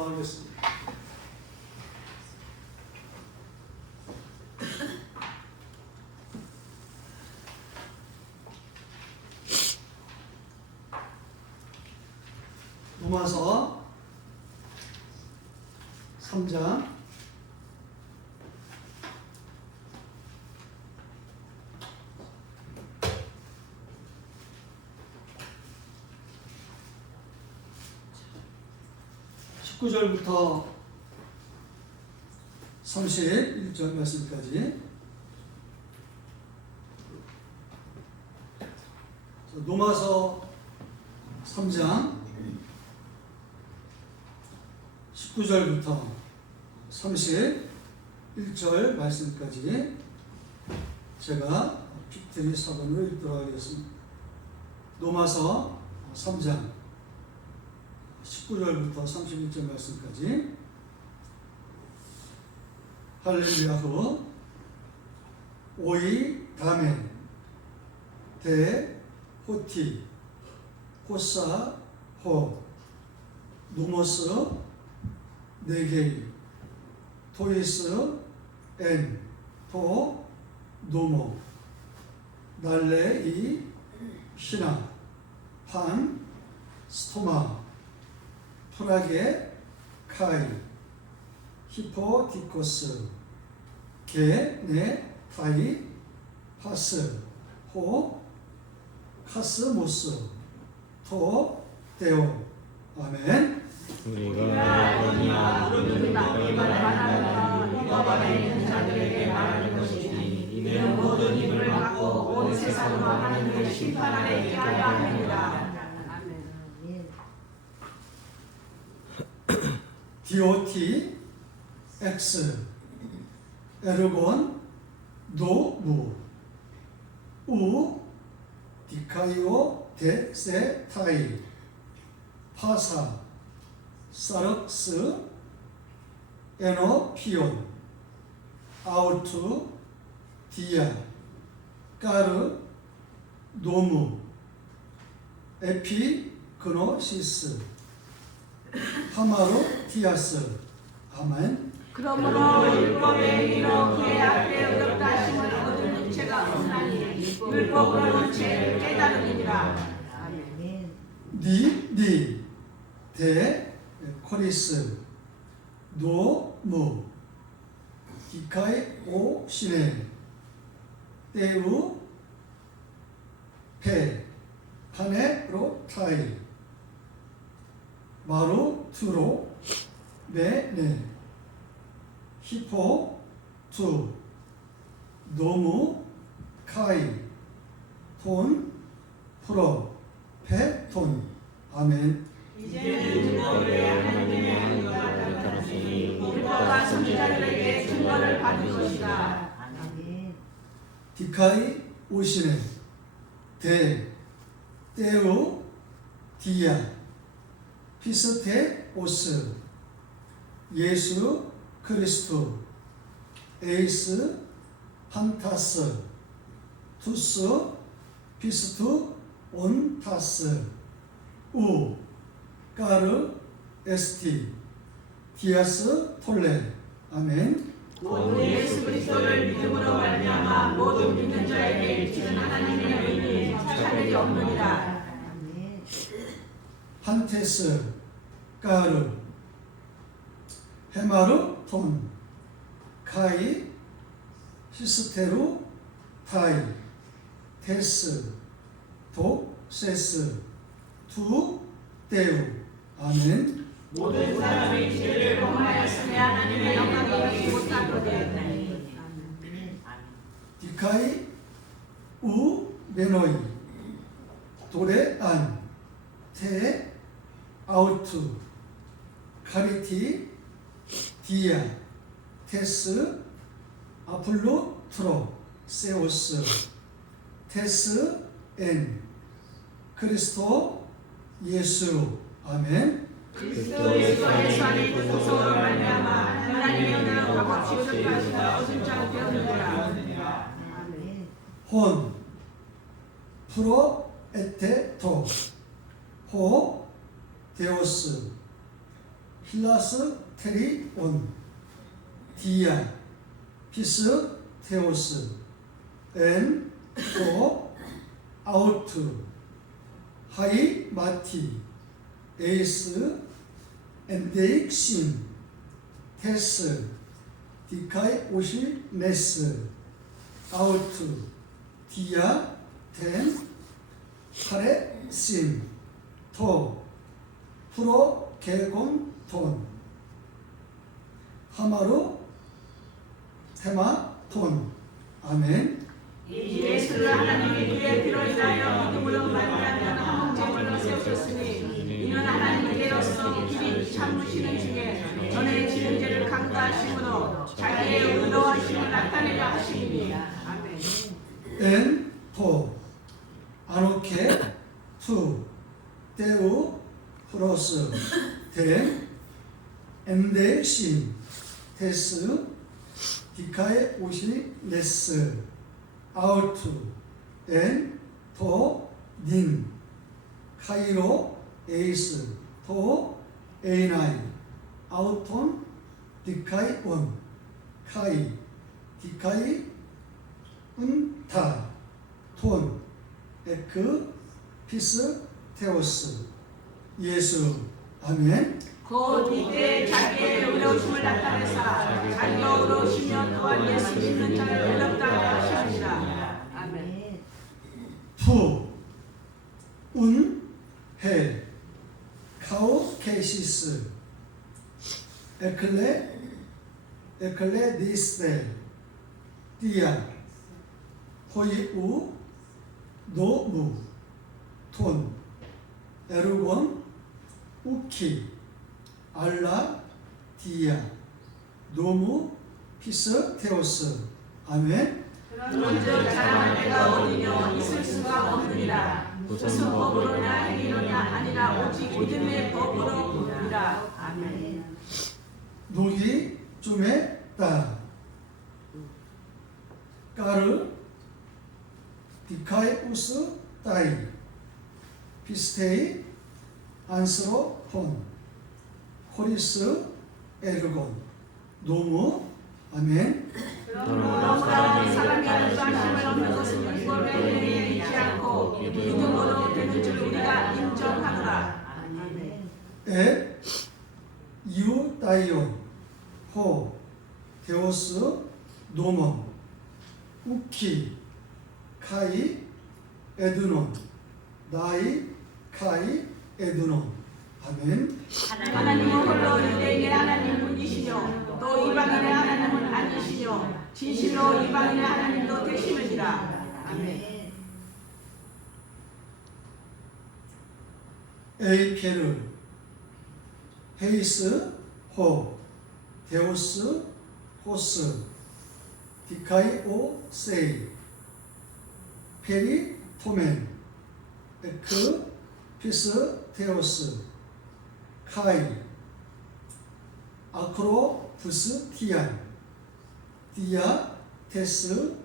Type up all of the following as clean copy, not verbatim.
넘어가겠습니다. 로마서 3장 19절부터 31절 말씀까지 로마서 3장 19절부터 31절 말씀까지 제가 픽트리 사본으로 읽도록 하겠습니다. 로마서 3장 19절부터 31절 말씀까지. 할렐루야후. 오이 다멘 데 호티 호사 호 노모스 네게이 토이스 엔 토 노모 날레이 시나 판 스토마 프라게 카이 히포디코스 게네 타이 파스 호 카스모스 토 데오. 아멘. 우리가 아니야 부르는 나의 말하는 유다바에 있는 자들에게 말하는 것이니 이는 모든 힘을 받고 온 세상으로 하나님의 심판 아래 있게 하려 합니다. DOT X 에르곤 노무 우 디카이오 데세타이 파사 사르스 에노피온 아우투 디아 까르 노무 에피그노시스 하마로 디아스. 아멘. 그러므로 율법의 행위로 그의 앞에 의롭다 하심을 얻은 육체가 없나니 율법으로는 죄를 깨달으니라. 아멘. 니 데 코리스 노무 디카이 오 시네 때우 페 파네로 타이 마루 투로 네네 히포 투 노무 카이 톤 프로 페톤. 아멘. 이제는 율법의 하나님의 행위가 나타났으니 율법과 선지자들에게 증거를 받을 것이다. 아멘. 디카이 오시네 데 때우 디아 피스테 오스 예수 그리스도 에이스 판타스 투스 피스투 온타스 우 까르 에스티 디아스 톨레. 아멘. 곧 예수 그리스도를 믿음으로 말미암아 모든 믿는 자에게 미치는 하나님의 의는 차별이 없느니라. 판테스 까르 헤마르 톤 카이 히스테루 타이 테스 도 세스 투 데우. 아멘. 모든 사람의 죄를 범하였으며 하나님의 영광을 얻지 못하거든. 디카이 우 메노이 도레안 테 아우투 카리티 디아 테스 아플루 트로 세오스 테스 엔 그리스도 예수. 아멘. 그리스도 예수 안에 구속으로 말미암아 하나님의 은혜로 값없이 거듭하시다 얻은 자가 되었느니라. 혼 프로 에테토 호 데오스 필라스 테리온, 디아 피스 테오스, 엔 포 아우트, 하이 마티, 에이스 엔데익신, 테스 디카이 오시 네스, 아우트 디아 텐 카레 신, 토 프로 개곤 톤, 하마루 테마 톤. 아멘. 이 예수를 하나님의 그의 피로 인하여 믿음으로 말미암아 한목제물로 세우셨으니 이는 하나님께로서 길이 참으시는 중에 전에 지은 죄를 강구하심으로 자기의 의로하심을 나타내려 하시니. 아멘. 엔, 토, 아노케, 투, 때우, 플러스, 데, 엔데, 신, 테스, 디카의 오시, 네스, 아우트, 엔, 토, 닌, 카이로, 에이스, 토, 에이나이, 아우톤, 디카이, 온, 카이, 디카이, 은타, 톤, 에크, 피스, 테오스, 예수. 아멘. 곧 이때 자기의 의로우심을 나타내사 자기가 의로우시며 또한 예수 믿는 자를 의롭다 하시니라. 아멘. 푸, 운, 해, 카오, 케시스, 에클레, 디스데, 디아, 호이우, 노무, 톤, 에르곤, 우키, 알라, 디아, 노무, 피스, 테오스. 아멘. 그런즉 자랑할 때가 어디뇨 있을 수가 없느니라. 무슨 법으로냐 행위로냐 아니라 오직 믿음의 법으로니라. 아멘. 녹이 쯤에 따, 까르, 디카이우스, 따이, 피스테이, 안스로, 폰, 코리스, 에르곤, 노무. 아멘. 그러므로 사람이 안수하심을 얻는 것은 율법의 행위에 있지 않고 믿음으로 되는 줄 우리가 인정하노라. 아멘. 에, 유, 다이온, 호, 데오스, 노몬, 우키, 카이, 에드논, 나이, 카이, 에드논. 아멘. 하나님은 홀로 유대인의 하나님뿐이시뇨 또 이방인의 하나님은 아니시뇨 진실로 이방인의 하나님도 되시느니라. 아멘. 에이페르, 헤이스, 호, 데오스, 호스, 디카이오, 세이, 페리, 토멘, 에크, 피스, 테오스, 카이, 아크로, 부스, 티안, 디아, 테스,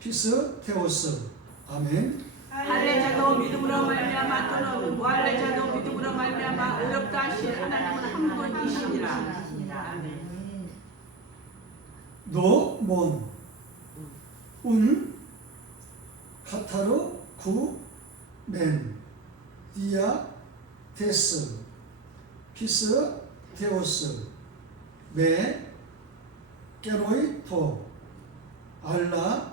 피스, 테오스. 아멘. 할례자도 믿음으로 말미암아 또는 무할례자도 믿음으로 말미암아 의롭다 하신 하나님은 한 분이시니라. 아멘. 노, 몬, 운, 카타르, 구, 맨, 디아, 테스, 피스, 테오스, 메, 깨노이, 토, 알라,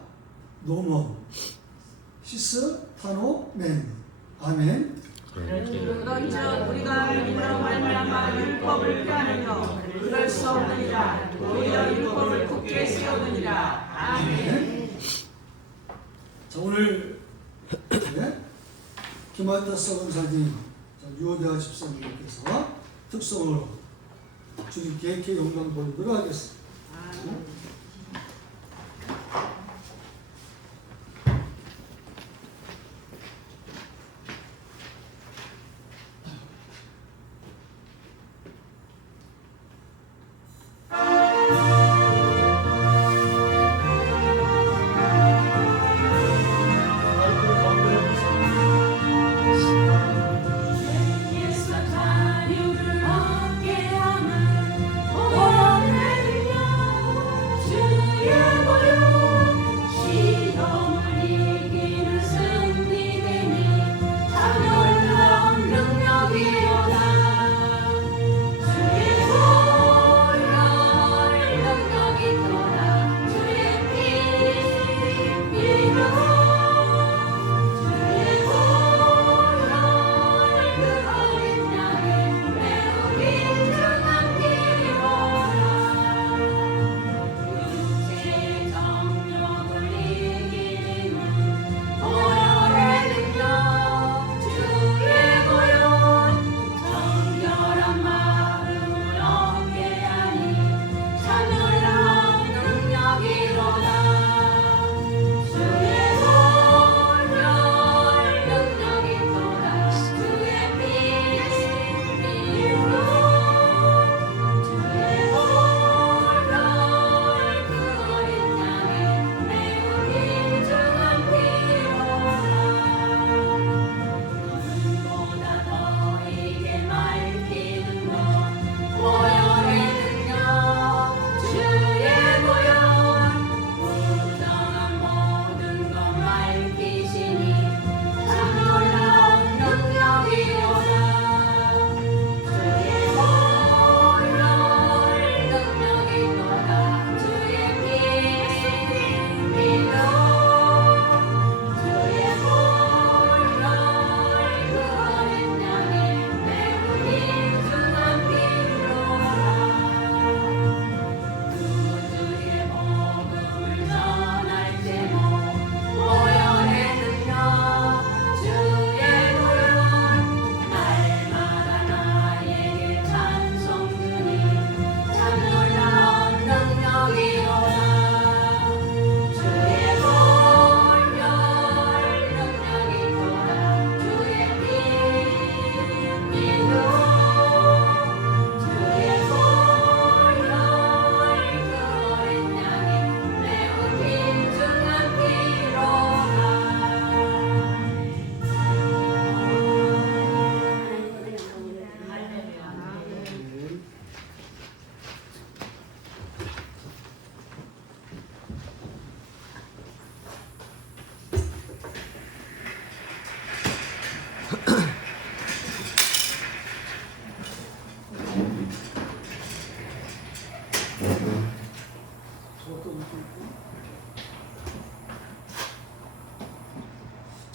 노몬, 시스, 타노, 맨. 아멘. 그런즉 우리가 믿음으로 말미암아 율법을 폐하느뇨 그럴 수 없느니라. 오히려 율법을 굳게 세우느니라. 아멘. 자, 오늘 김한타서 원사님, 유호대화 집사님께서 특성으로 주님께 영광 돌리도록 하겠습니다. 예수 자유를 얻게 하소서.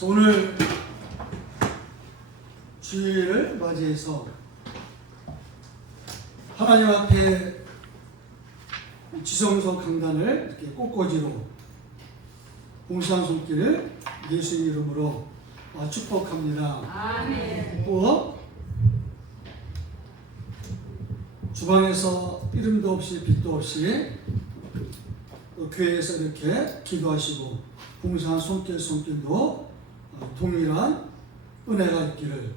오늘 주일을 맞이해서 하나님 앞에 지성소 강단을 이렇게 꽃꽂이로 봉사한 손길을 예수의 이름으로 축복합니다. 아멘. 또 주방에서 이름도 없이 빛도 없이 또 교회에서 이렇게 기도하시고 봉사한 손길도 동일한 은혜가 있기를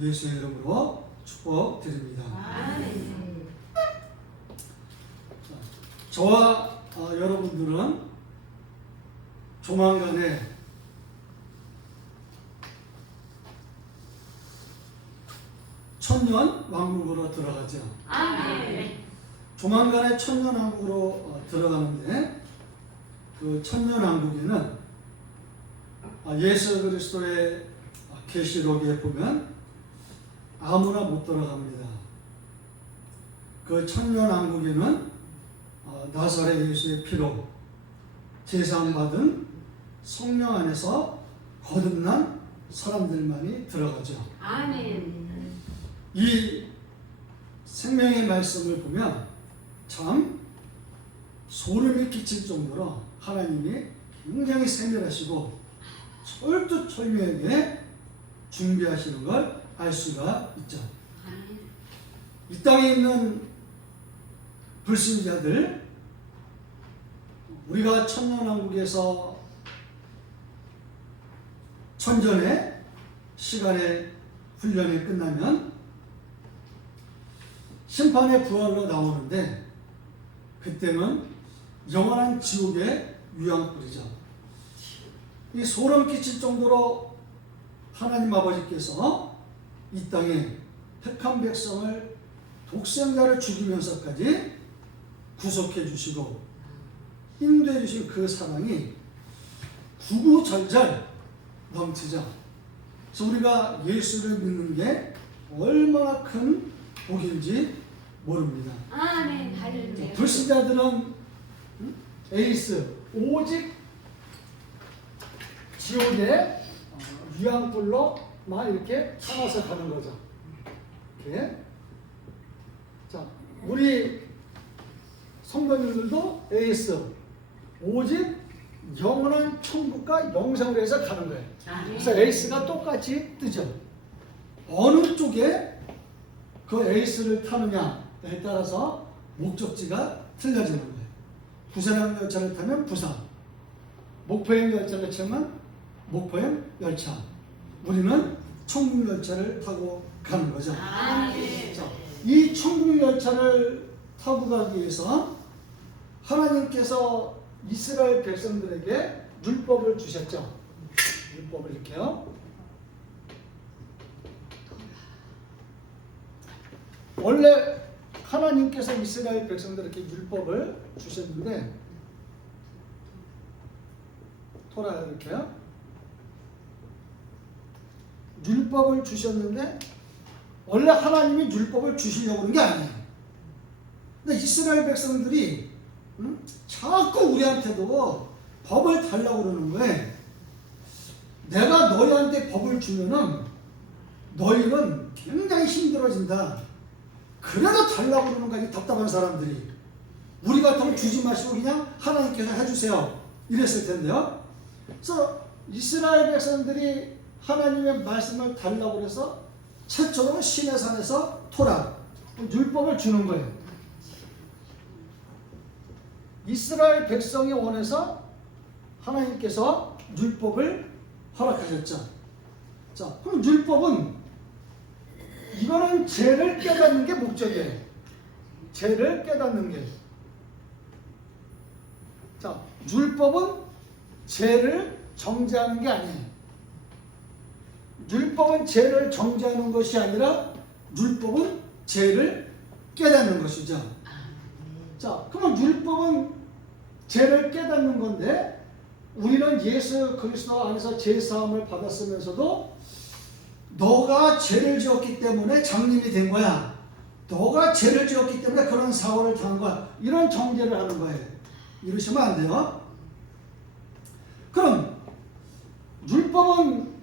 예수의 이름으로 축복드립니다. 아멘. 저와 여러분들은 조만간에 천년 왕국으로 들어가죠. 아멘. 조만간에 천년 왕국으로 들어가는데 그 천년 왕국에는 예수 그리스도의 계시록에 보면 아무나 못 들어갑니다. 그 천년 왕국에는 나사렛 예수의 피로 제사함받은 성령 안에서 거듭난 사람들만이 들어가죠. 아멘. 이 생명의 말씀을 보면 참 소름이 끼칠 정도로 하나님이 굉장히 세밀하시고 철두철미하게 준비하시는 걸 알 수가 있죠. 이 땅에 있는 불신자들, 우리가 천년왕국에서 천전의 시간의 훈련이 끝나면 심판의 부활로 나오는데 그때는 영원한 지옥의 유황불이죠. 이 소름 끼칠 정도로 하나님 아버지께서 이 땅에 택한 백성을 독생자를 죽이면서까지 구속해 주시고 인도해 주신 그 사랑이 구구절절 넘치죠. 그래서 우리가 예수를 믿는 게 얼마나 큰 복인지 모릅니다. 아멘. 할렐루야. 불신자들은 에이스 오직 지옥의 유황불로만 이렇게 참아서 가는 거죠. 이렇게. 자, 우리 성도님들도 에이스 오직 영원한 천국과 영생을 해서 가는 거예요. 그래서 에이스가 똑같이 뜨죠. 어느 쪽에 그 에이스를 타느냐에 따라서 목적지가 틀려지는 거예요. 부산행 열차를 타면 부산, 목포행 열차를 타면 목포행 열차. 우리는 천국 열차를 타고 가는 거죠. 아멘. 자, 이 천국 열차를 타고 가기 위해서 하나님께서 이스라엘 백성들에게 율법을 주셨죠. 율법을 이렇게요. 원래 하나님께서 이스라엘 백성들에게 율법을 주셨는데 토라 이렇게요. 율법을 주셨는데 원래 하나님이 율법을 주시려고 그런 게 아니에요. 근데 이스라엘 백성들이 자꾸 우리한테도 법을 달라고 그러는 거예요. 내가 너희한테 법을 주면은 너희는 굉장히 힘들어진다. 그래도 달라고 그러는 거야, 이 답답한 사람들이. 우리 같으면 주지 마시고 그냥 하나님께서 해주세요. 이랬을 텐데요. 그래서 이스라엘 백성들이 하나님의 말씀을 달라고 해서 최초로 시내산에서 토라, 율법을 주는 거예요. 이스라엘 백성이 원해서 하나님께서 율법을 허락하셨죠. 자, 그럼 율법은 이거는 죄를 깨닫는 게 목적이에요. 죄를 깨닫는 게. 자, 율법은 죄를 정죄하는 게 아니에요. 율법은 죄를 정죄하는 것이 아니라 율법은 죄를 깨닫는 것이죠. 자, 그러면 율법은 죄를 깨닫는 건데 우리는 예수 그리스도 안에서 죄사함을 받았으면서도 너가 죄를 지었기 때문에 장님이 된 거야. 너가 죄를 지었기 때문에 그런 사고를 당한 거야. 이런 정죄를 하는 거예요. 이러시면 안 돼요. 그럼 율법은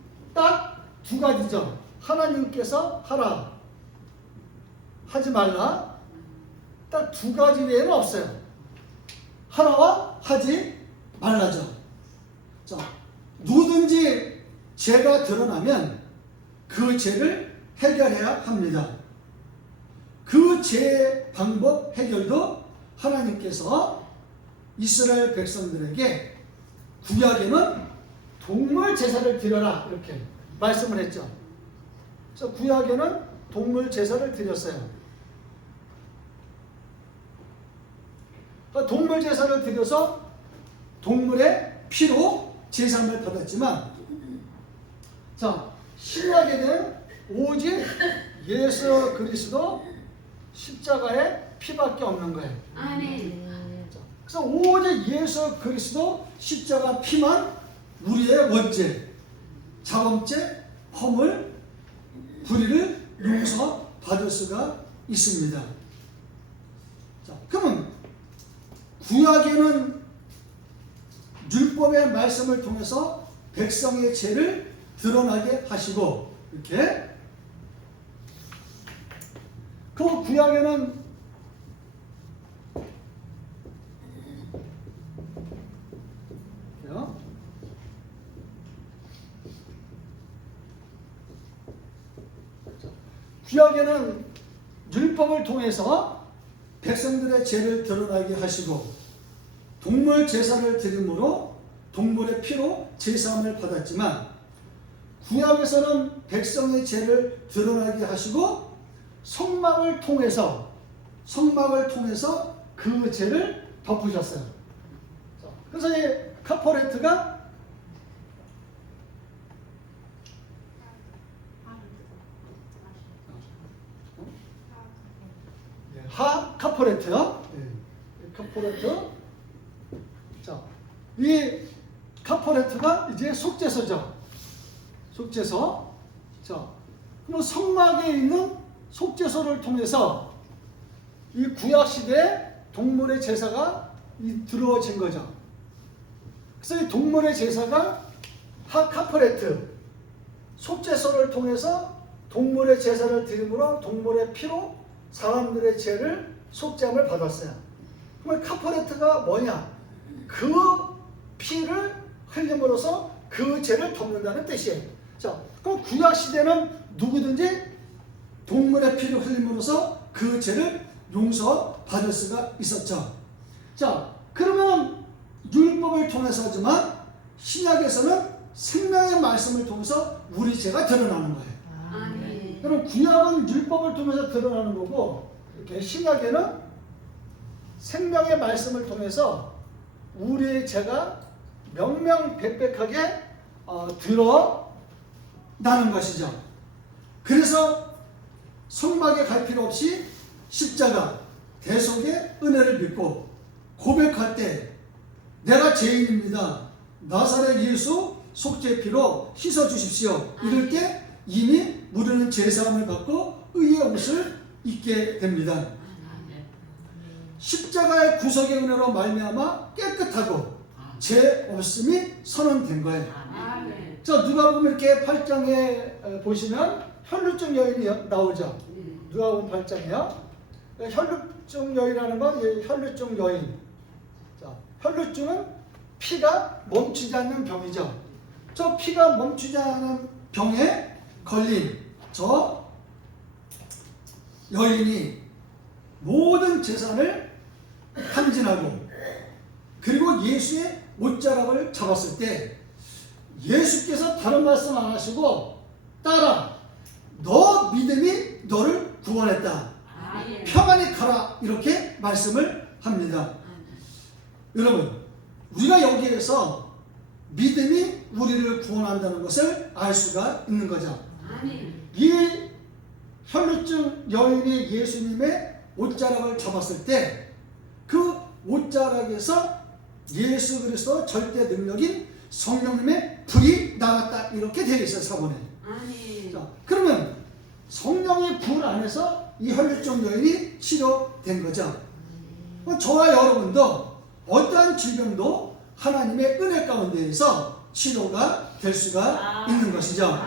두 가지죠. 하나님께서 하라, 하지 말라. 딱 두 가지 외에는 없어요. 하라와 하지 말라죠. 자, 누구든지 죄가 드러나면 그 죄를 해결해야 합니다. 그 죄 방법 해결도 하나님께서 이스라엘 백성들에게 구약에는 동물 제사를 드려라 이렇게 말씀을 했죠. 그래서 구약에는 동물 제사를 드렸어요. 그러니까 동물 제사를 드려서 동물의 피로 제사를 받았지만, 자, 신약에는 오직 예수 그리스도 십자가의 피밖에 없는 거예요. 아멘. 그래서 오직 예수 그리스도 십자가 피만 우리의 원죄, 자범죄, 허물, 불의를 용서받을 수가 있습니다. 자, 그러면 구약에는 율법의 말씀을 통해서 백성의 죄를 드러나게 하시고, 이렇게 그 구약에는 구약에는 율법을 통해서 백성들의 죄를 드러나게 하시고 동물 제사를 드림으로 동물의 피로 제사함을 받았지만, 구약에서는 백성의 죄를 드러나게 하시고 성막을 통해서 그 죄를 덮으셨어요. 그래서 이 카퍼레트가 카퍼레트요. 카퍼레트. 자, 이 카퍼레트가 이제 속죄소죠. 속죄소. 자, 그럼 성막에 있는 속죄소를 통해서 이 구약 시대에 동물의 제사가 들어진 거죠. 그래서 이 동물의 제사가 카퍼레트, 속죄소를 통해서 동물의 제사를 드림으로 동물의 피로 사람들의 죄를 속죄함을 받았어요. 그럼 카퍼레트가 뭐냐? 그 피를 흘림으로써 그 죄를 덮는다는 뜻이에요. 자, 그럼 구약 시대는 누구든지 동물의 피를 흘림으로써 그 죄를 용서받을 수가 있었죠. 자, 그러면 율법을 통해서 하지만 신약에서는 생명의 말씀을 통해서 우리 죄가 드러나는 거예요. 아멘. 그럼 구약은 율법을 통해서 드러나는 거고, 이렇게 신약에는 생명의 말씀을 통해서 우리의 죄가 명명백백하게 드러나는 것이죠. 그래서 성막에 갈 필요 없이 십자가, 대속의 은혜를 믿고 고백할 때 내가 죄인입니다, 나사렛 예수 속죄 피로 씻어 주십시오, 이럴 때 이미 우리는 죄사함을 받고 의의 옷을 입게 됩니다. 십자가의 구속의 은혜로 말미암아 깨끗하고 죄 없음이 선언된 거예요. 자, 누가복음 이렇게 8장에 보시면 혈루증 여인이 나오죠. 누가복음 8장이요. 혈루증 여인이라는 건 혈루증 여인. 자, 혈루증은 피가 멈추지 않는 병이죠. 저 피가 멈추지 않는 병에 걸린 저 여인이 모든 재산을 탐진하고 그리고 예수의 옷자락을 잡았을 때 예수께서 다른 말씀 안 하시고 따라, 너 믿음이 너를 구원했다, 평안히 가라, 이렇게 말씀을 합니다. 여러분, 우리가 여기에서 믿음이 우리를 구원한다는 것을 알 수가 있는 거죠. 이 혈루증 여인이 예수님의 옷자락을 잡았을 때 그 옷자락에서 예수 그리스도 절대 능력인 성령님의 불이 나왔다, 이렇게 되어 있어요, 사본에. 자, 그러면 성령의 불 안에서 이 혈루증 여인이 치료된 거죠. 저와 여러분도 어떠한 질병도 하나님의 은혜 가운데에서 치료가 될 수가 있는 것이죠.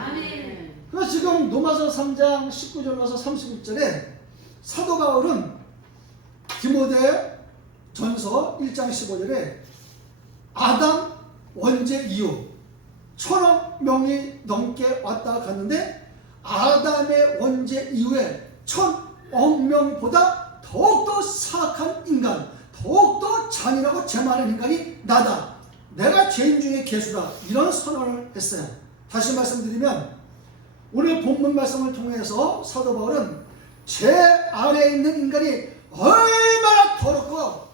그래서 지금 로마서 3장 19절로서 31절에 사도 바울은 디모데 전서 1장 15절에 아담 원죄 이후 1000억 명이 넘게 왔다 갔는데 아담의 원죄 이후에 1000억 명보다 더욱더 사악한 인간, 더욱더 잔인하고 죄 많은 인간이 나다. 내가 죄인 중에 괴수다. 이런 선언을 했어요. 다시 말씀드리면 오늘 본문 말씀을 통해서 사도 바울은 죄 아래에 있는 인간이 얼마나 더럽고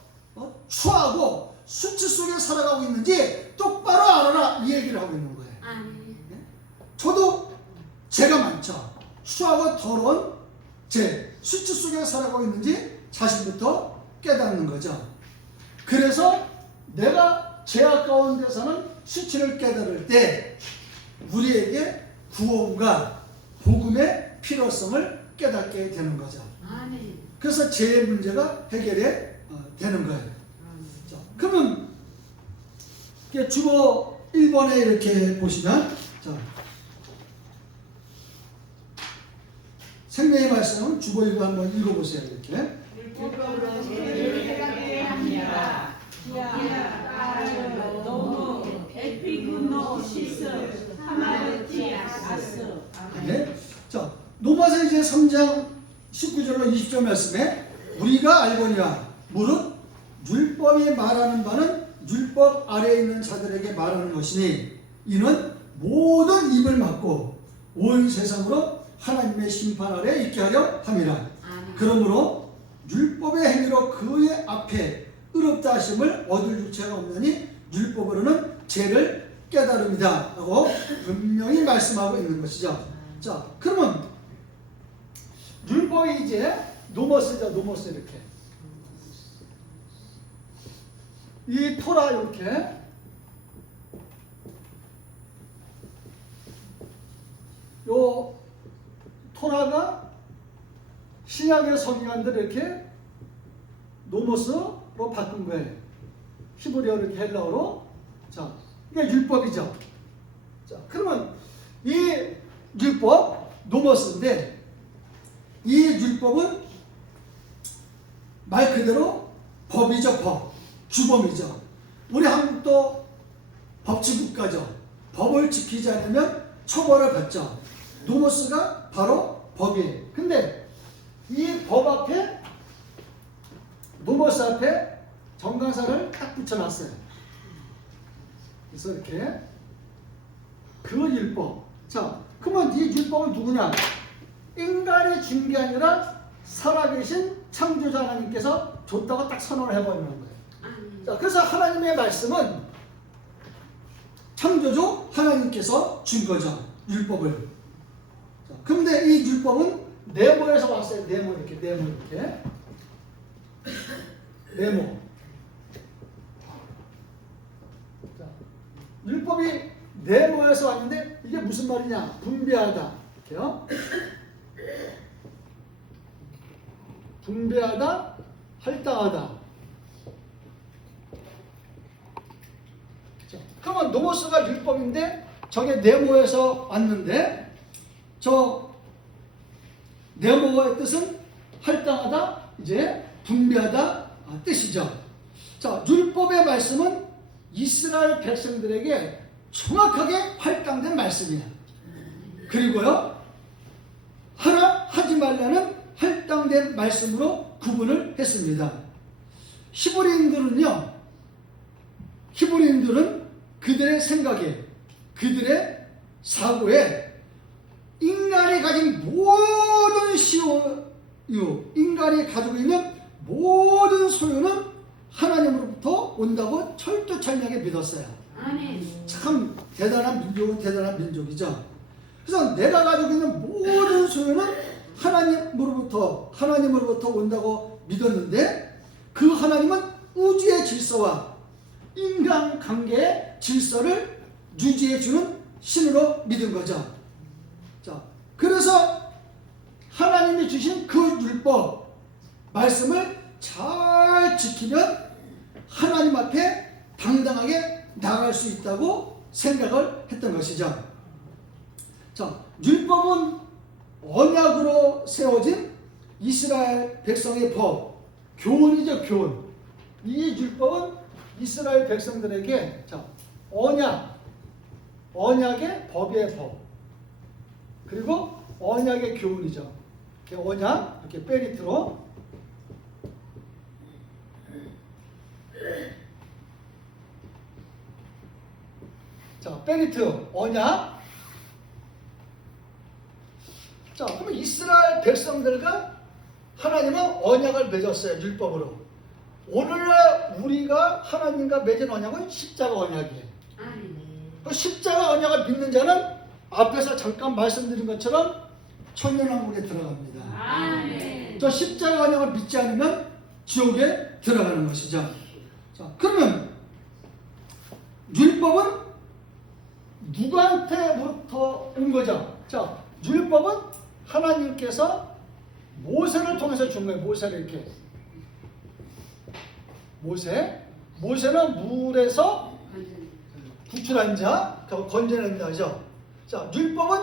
추하고 수치 속에 살아가고 있는지 똑바로 알아라, 이 얘기를 하고 있는 거예요. 저도 죄가 많죠. 추하고 더러운 죄, 수치 속에 살아가고 있는지 자신부터 깨닫는 거죠. 그래서 내가 죄악 가운데서는 수치를 깨달을 때 우리에게 구원과 복음의 필요성을 깨닫게 되는 거죠. 그래서 죄의 문제가 해결이 되는 거예요. 자, 그러면 주보 1번에 이렇게 보시면, 자, 생명의 말씀 주보 1번 한번 읽어보세요. 이렇게. 율법으로 죄를 해가게 합니다. 너무 에피그노시스 하마르티아스. 네. 자, 로마서 이제 3장 19절로 20절 말씀에 우리가 알거니와 무릇 율법이 말하는 바는 율법 아래에 있는 자들에게 말하는 것이니 이는 모든 입을 막고 온 세상으로 하나님의 심판 아래 있게 하려 함이라. 그러므로 율법의 행위로 그의 앞에 의롭다 하심을 얻을 유체가 없느니 율법으로는 죄를 깨달음이다 라고 분명히 말씀하고 있는 것이죠. 자, 그러면 율법이 이제 노머스죠. 노머스 이렇게 이 토라 이렇게 요 토라가 신약의 성경들 이렇게 노머스로 바꾼 거예요. 히브리어 이렇게 헬라어로. 자, 이게 율법이죠. 자, 그러면 이 율법 노머스인데 이 율법은 말 그대로 법이죠. 법, 주범이죠. 우리 한국도 법치국가죠. 법을 지키지 않으면 처벌을 받죠. 노머스가 바로 법이에요. 근데 이 법 앞에 노머스 앞에 정강사를 딱 붙여놨어요. 그래서 이렇게 그 율법. 자, 그러면 이 율법은 누구냐? 인간이 준 게 아니라 살아계신 창조자 하나님께서 줬다고 딱 선언을 해버리는 거예요. 자, 그래서 하나님의 말씀은 창조주 하나님께서 준 거죠. 율법을. 자, 그런데 이 율법은 네모에서 왔어요. 네모 이렇게, 네모 이렇게. 네모. 자, 율법이 네모에서 왔는데 이게 무슨 말이냐? 분배하다. 이렇게요. 분배하다, 할당하다. 자, 그러면 노머스가 율법인데 저게 네모에서 왔는데 저 네모의 뜻은 할당하다, 이제 분배하다 뜻이죠. 자, 율법의 말씀은 이스라엘 백성들에게 정확하게 할당된 말씀이에요. 그리고요, 하라 하지 말라는 할당된 말씀으로 구분을 했습니다. 히브리인들은 그들의 생각에, 그들의 사고에 인간이 가진 모든 시효, 인간이 가지고 있는 모든 소유는 하나님으로부터 온다고 철두철미하게 믿었어요. 참 대단한 민족은 대단한 민족이죠. 그래서 내가 가지고 있는 모든 소유는 하나님으로부터 온다고 믿었는데 그 하나님은 우주의 질서와 인간관계의 질서를 유지해주는 신으로 믿은 거죠. 자, 그래서 하나님이 주신 그 율법 말씀을 잘 지키면 하나님 앞에 당당하게 나갈 수 있다고 생각을 했던 것이죠. 자, 율법은 언약으로 세워진 이스라엘 백성의 법, 교훈이죠, 교훈. 이 율법은 이스라엘 백성들에게 자, 언약의 법의 법, 그리고 언약의 교훈이죠. 이렇게 언약, 이렇게 페리트로. 자, 페리트, 언약. 자, 그러면 이스라엘 백성들과 하나님은 언약을 맺었어요, 율법으로. 오늘날 우리가 하나님과 맺은 언약은 십자가 언약이에요. 그 십자가 언약을 믿는 자는 앞에서 잠깐 말씀드린 것처럼 천년왕국에 들어갑니다. 아멘. 저 십자가 언약을 믿지 않으면 지옥에 들어가는 것이죠. 자, 그러면 율법은 누구한테부터 온 거죠? 자, 율법은 하나님께서 모세를 통해서 준 거예요. 모세를 이렇게. 모세는 물에서 구출한 자, 건져낸 자죠. 자, 율법은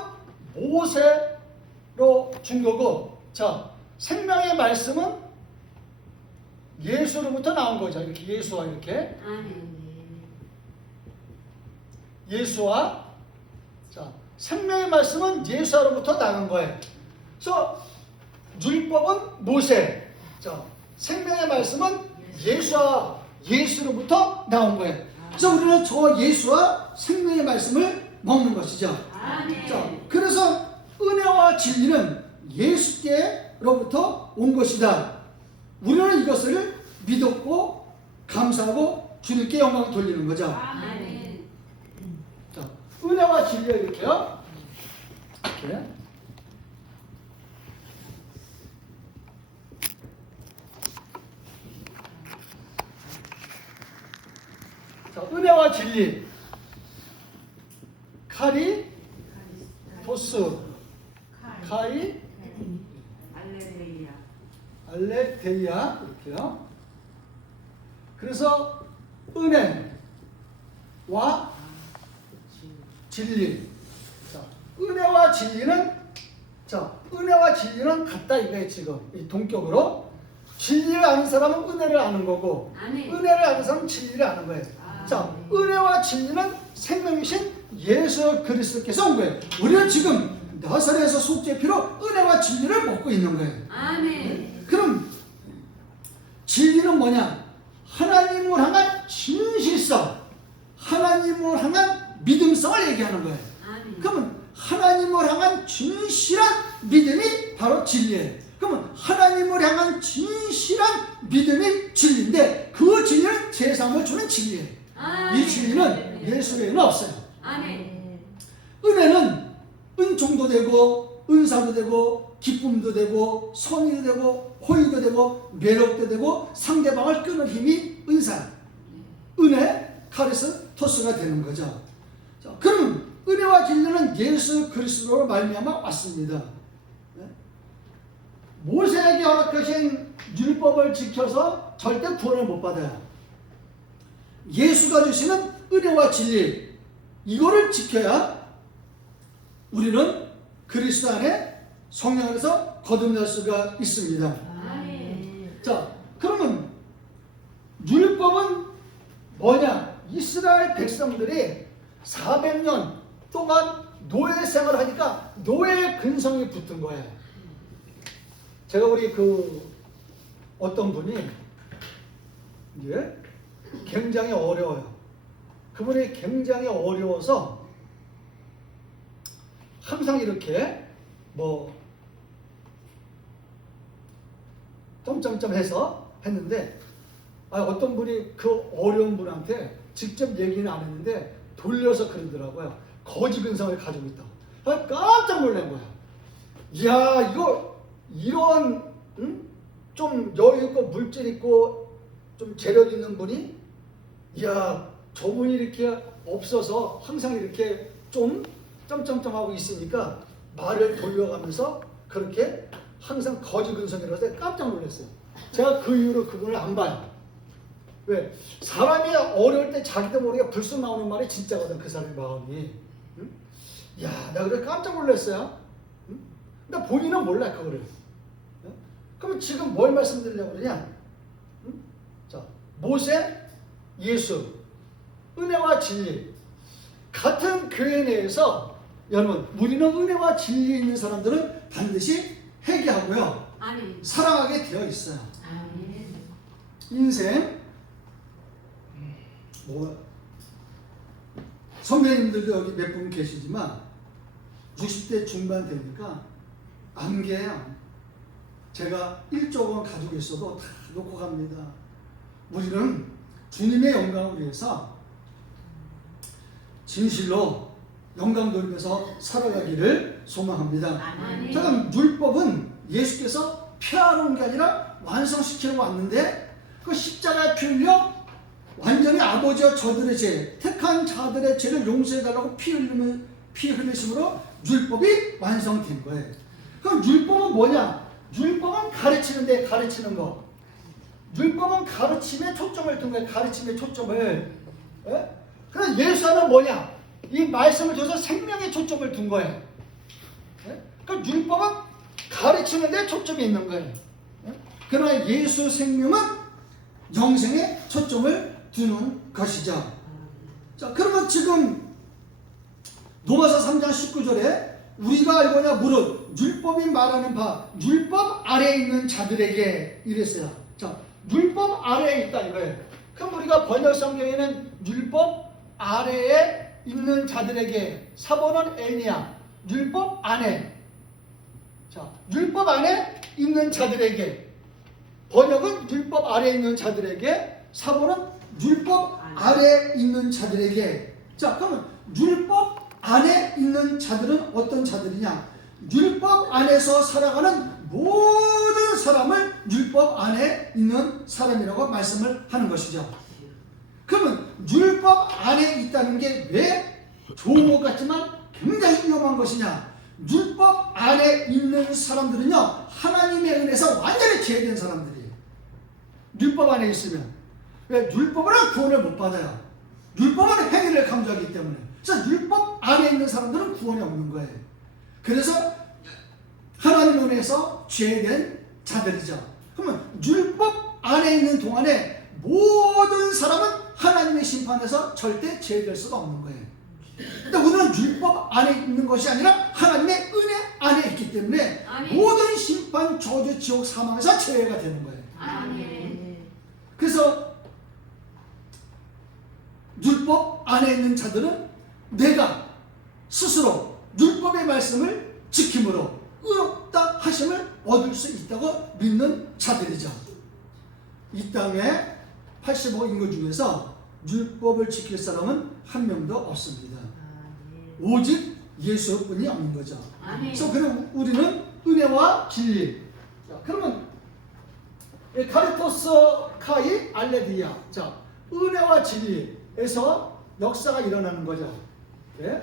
모세로 준 거고, 자, 생명의 말씀은 예수로부터 나온 거죠. 이렇게 예수와 이렇게. 예수와, 자, 생명의 말씀은 예수로부터 나간 거예요. 그래서 율법은 모세, 자, 생명의 말씀은 예수로부터 나온 거예요. 그래서 우리는 저 예수와 생명의 말씀을 먹는 것이죠. 자, 그래서 은혜와 진리는 예수께로부터 온 것이다. 우리는 이것을 믿었고 감사하고 주님께 영광을 돌리는 거죠. 자, 은혜와 진리가 이렇게요. 이렇게. 자, 은혜와 진리. 카리토스. 알레데이아. 이렇게요. 그래서 은혜와 진리. 자, 은혜와 진리는 같다 이거예요. 지금 이 동격으로. 진리를 아는 사람은 은혜를 아는 거고, 은혜를 아는 사람은 진리를 아는 거예요. 자, 은혜와 진리는 생명이신 예수 그리스도께서 온 거예요. 우리는 지금 나사렛에서 속죄 피로 은혜와 진리를 먹고 있는 거예요. 그럼 진리는 뭐냐? 하나님을 향한 진실성, 하나님을 향한 믿음성을 얘기하는 거예요. 그러면 하나님을 향한 진실한 믿음이 바로 진리예요. 그러면 하나님을 향한 진실한 믿음이 진리인데, 그 진리는 제3을 주는 진리예요. 이 진리는 예수 외에는 없어요. 은혜는 은총도 되고 은사도 되고 기쁨도 되고 선의도 되고 호의도 되고 매력도 되고 상대방을 끄는 힘이 은사, 은혜, 카리스토스가 되는 거죠. 자, 그러면 은혜와 진리는 예수 그리스도로 말미암아 왔습니다. 모세에게 허락하신 율법을 지켜서 절대 구원을 못 받아요. 예수가 주시는 은혜와 진리, 이거를 지켜야 우리는 그리스도 안에 성령 안에서 거듭날 수가 있습니다. 자, 그러면 율법은 뭐냐? 이스라엘 백성들이 400년 동안 노예 생활을 하니까 노예의 근성이 붙은 거예요. 제가 우리 어떤 분이 굉장히 어려워요. 그분이 굉장히 어려워서 항상 이렇게 점점점 해서 했는데, 어떤 분이 그 어려운 분한테 직접 얘기는 안 했는데 돌려서 그러더라고요. 거지 근성을 가지고 있다고. 깜짝 놀란 거야. 이야, 이런 좀 여유 있고 물질 있고 좀 재력 있는 분이, 이야, 저분이 이렇게 없어서 항상 이렇게 좀 점점점 하고 있으니까 말을 돌려가면서 그렇게 항상 거지 근성이라서 깜짝 놀랐어요. 제가 그 이후로 그분을 안 봐요. 왜? 사람이 어려울 때 자기도 모르게 불쑥 나오는 말이 진짜거든, 그 사람의 마음이. 야, 나 그래 깜짝 놀랐어요. 응? 근데 본인은 몰라 그거를. 응? 그럼 지금 뭘 말씀드리려고 그러냐? 응? 자, 모세, 예수, 은혜와 진리. 같은 교회 내에서 여러분, 우리는 은혜와 진리 있는 사람들은 반드시 회개하고요, 아멘. 사랑하게 되어 있어요. 아멘. 인생 선배님들도 여기 몇 분 계시지만 60대 중반 되니까 안개예요. 제가 1조 원 가지고 있어도 다 놓고 갑니다. 우리는 주님의 영광을 위해서 진실로 영광 돌리면서 살아가기를 소망합니다. 아멘. 잠깐, 율법은 예수께서 폐하러 온 게 아니라 완성시키러 왔는데 그 십자가에 피 흘려 완전히 아버지와 저들의 죄, 택한 자들의 죄를 용서해달라고 피 흘리심으로 율법이 완성된 거예요. 그럼 율법은 뭐냐? 율법은 가르치는데, 가르치는 거. 율법은 가르침에 초점을 둔 거예요. 가르침에 초점을. 예? 그럼 예수는 뭐냐? 이 말씀을 줘서 생명에 초점을 둔 거예요. 예? 그럼 율법은 가르치는 데 초점이 있는 거예요. 예? 그러나 예수 생명은 영생에 초점을 두는 것이죠. 자, 그러면 지금 로마서 3장 19절에 우리가 알거냐 무릇 율법이 말하는 바 율법 아래에 있는 자들에게 이랬어요. 자, 율법 아래에 있다 이거예요. 그럼 우리가 번역 성경에는 율법 아래에 있는 자들에게, 사본은 애니야, 율법 안에. 자, 율법 안에 있는 자들에게, 번역은 율법 아래에 있는 자들에게, 사본은 율법 아래에 있는 자들에게. 자, 그러면 율법 안에 있는 자들은 어떤 자들이냐? 율법 안에서 살아가는 모든 사람을 율법 안에 있는 사람이라고 말씀을 하는 것이죠. 그러면 율법 안에 있다는 게 왜 좋은 것 같지만 굉장히 위험한 것이냐? 율법 안에 있는 사람들은요, 하나님의 은혜에서 완전히 제외된 사람들이에요. 율법 안에 있으면. 왜? 율법으로 구원을 못 받아요. 율법은 행위를 강조하기 때문에. 그래서 율법 안에 있는 사람들은 구원이 없는 거예요. 그래서 하나님의 은혜에서 죄된 자들이죠. 그러면 율법 안에 있는 동안에 모든 사람은 하나님의 심판에서 절대 제외될 수가 없는 거예요. 근데 우리는 율법 안에 있는 것이 아니라 하나님의 은혜 안에 있기 때문에 아멘. 모든 심판, 저주, 지옥, 사망에서 제외가 되는 거예요. 아멘. 그래서 율법 안에 있는 자들은 내가 스스로 율법의 말씀을 지킴으로 의롭다 하심을 얻을 수 있다고 믿는 자들이죠. 이 땅에 85인구 중에서 율법을 지킬 사람은 한 명도 없습니다. 오직 예수뿐이 없는 거죠. 아멘. 그래서 그럼 우리는 은혜와 진리. 자, 그러면 카리토스 카이 알레디아. 자, 은혜와 진리에서 역사가 일어나는 거죠. 네?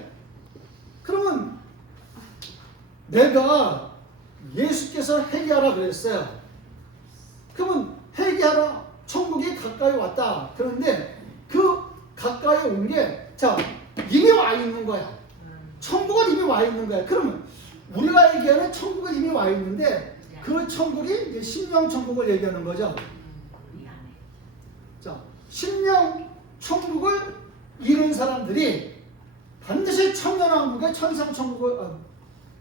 그러면 내가 예수께서 회개하라 그랬어요. 그러면 회개하라, 천국이 가까이 왔다. 그런데 그 가까이 온 게, 자, 이미 와 있는 거야. 천국은 이미 와 있는 거야. 그러면 우리가 얘기하는 천국은 이미 와 있는데 그 천국이 이제 심령 천국을 얘기하는 거죠. 자, 심령 천국을 이룬 사람들이 반드시 천년왕국의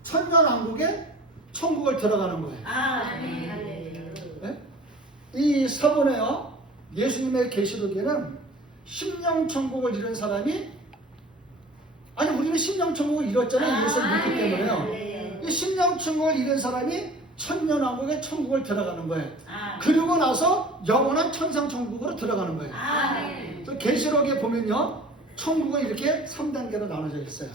천년왕국의 천국을 들어가는 거예요. 아멘. 네? 이 사본에요, 예수님의 계시록에는 심령천국을 이룬 사람이, 아니 우리는 심령천국을 이뤘잖아요. 예수를 믿기 때문에요. 이 심령천국을 이룬 사람이 천년왕국의 천국을 들어가는 거예요. 그리고 나서 영원한 천상천국으로 들어가는 거예요. 그래서 계시록에 보면요, 천국은 이렇게 3단계로 나눠져 있어요.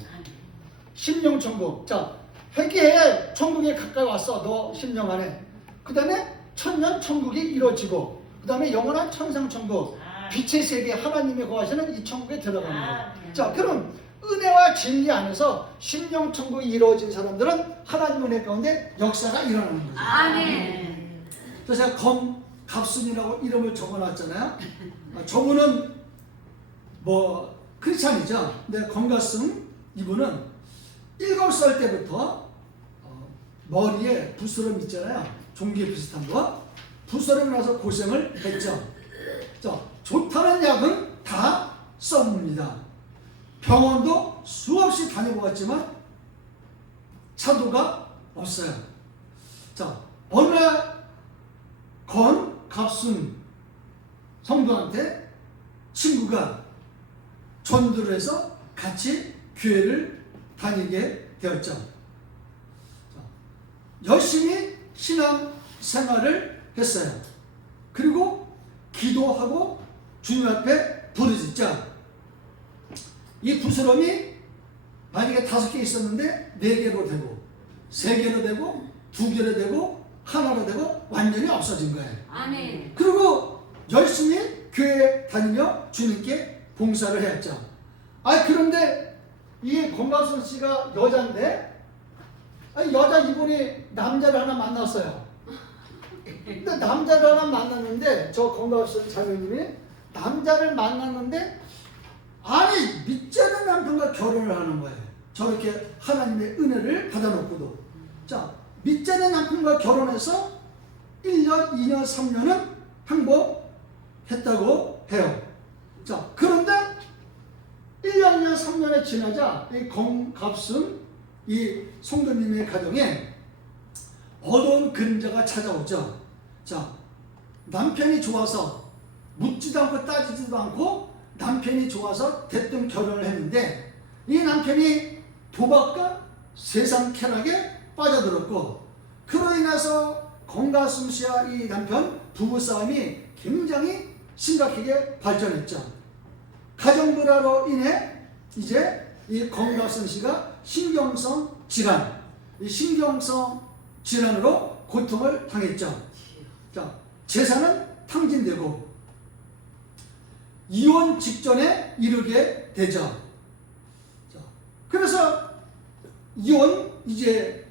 심령천국. 자, 회개해. 천국에 가까이 왔어. 너 심령 안에. 그 다음에 천년 천국이 이루어지고, 그 다음에 영원한 천상천국, 빛의 세계, 하나님이 거하시는 이 천국에 들어가는 거예요. 자, 그럼 은혜와 진리 안에서 심령천국이 이루어진 사람들은 하나님 은혜 가운데 역사가 일어나는 거죠. 아멘. 그래서 제가 검갑순이라고 이름을 적어놨잖아요. 저분은 뭐 크리스찬이죠. 근데 검갑순 이분은 7살 때부터 머리에 붓으름 있잖아요. 종기 비슷한 거. 붓으름 나서 고생을 했죠. 자, 좋다는 약은 다 써봅니다. 병원도 수없이 다녀보았지만 차도가 없어요. 자, 어느 날 건갑순 성도한테 친구가 전도를 해서 같이 교회를 다니게 되었죠. 자, 열심히 신앙 생활을 했어요. 그리고 기도하고 주님 앞에 부르짖자. 이 부스럼이 만약에 5개 있었는데 4개로 되고 3개로 되고 2개로 되고 하나로 되고 완전히 없어진 거예요. 아멘. 그리고 열심히 교회 다니며 주님께 봉사를 했죠. 그런데 이 권갑순 씨가 여자인데 여자 이분이 남자를 하나 만났어요. 근데 남자를 하나 만났는데 저 권갑순 자매님이 남자를 만났는데 믿지 않는 남편과 결혼을 하는 거예요. 저렇게 하나님의 은혜를 받아놓고도. 자, 믿지 않는 남편과 결혼해서 1년, 2년, 3년은 행복했다고 해요. 자, 그런데 1년, 2년, 3년이 지나자 이 권갑순 이 성도님의 가정에 어두운 그림자가 찾아오죠. 자, 남편이 좋아서 묻지도 않고 따지지도 않고 남편이 좋아서 대뜸 결혼을 했는데 이 남편이 도박과 세상 쾌락에 빠져들었고 그로 인해서 권갑순 씨와 이 남편 부부싸움이 굉장히 심각하게 발전했죠. 가정불화로 인해 이제 이 권갑순 씨가 신경성 질환, 이 신경성 질환으로 고통을 당했죠. 자, 재산은 탕진되고 이혼 직전에 이르게 되죠. 자, 그래서 이혼 이제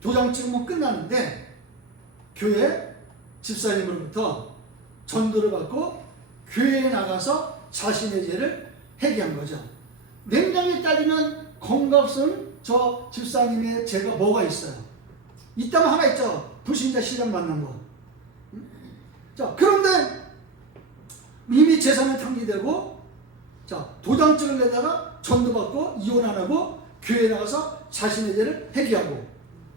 도장 찍으면 끝나는데 교회 집사님으로부터 전도를 받고 교회에 나가서 자신의 죄를 회개한 거죠. 냉정히 따지면 권갑순 저 집사님의 죄가 뭐가 있어요? 있다면 하나 있죠. 불신자 신랑 만난 거. 자, 그런데 이미 재산은 탕진되고 자, 도장증을 내다가 전도받고 이혼 안 하고 교회에 나가서 자신의 죄를 회개하고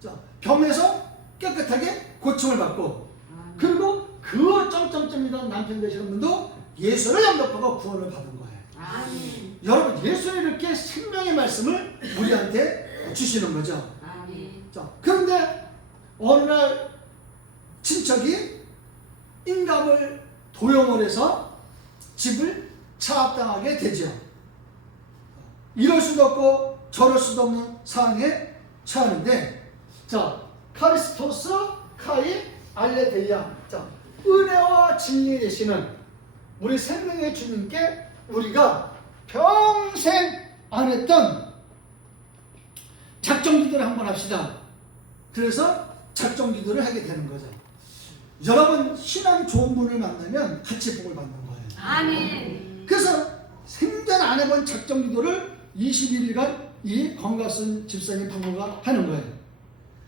자, 병에서 깨끗하게 고침을 받고 그리고 그 점점점이던 남편 되시는 분도 예수를 영접하고 구원을 받은 거예요. 아멘. 여러분, 예수는 이렇게 생명의 말씀을 우리한테 주시는 거죠. 아멘. 자, 그런데 어느 날 친척이 인감을 도용을 해서 집을 차압당하게 되죠. 이럴 수도 없고 저럴 수도 없는 상황에 처하는데 자, 카리스토스 카이 알레데이아. 자, 은혜와 진리 되시는 우리 생명의 주님께 우리가 평생 안 했던 작정기도를 한번 합시다. 그래서 작정기도를 하게 되는 거죠. 여러분, 신앙 좋은 분을 만나면 같이 복을 받는 거예요. 아멘. 그래서 생전 안 해본 작정기도를 21일간 이 권갑순 집사님 부부가 하는 거예요.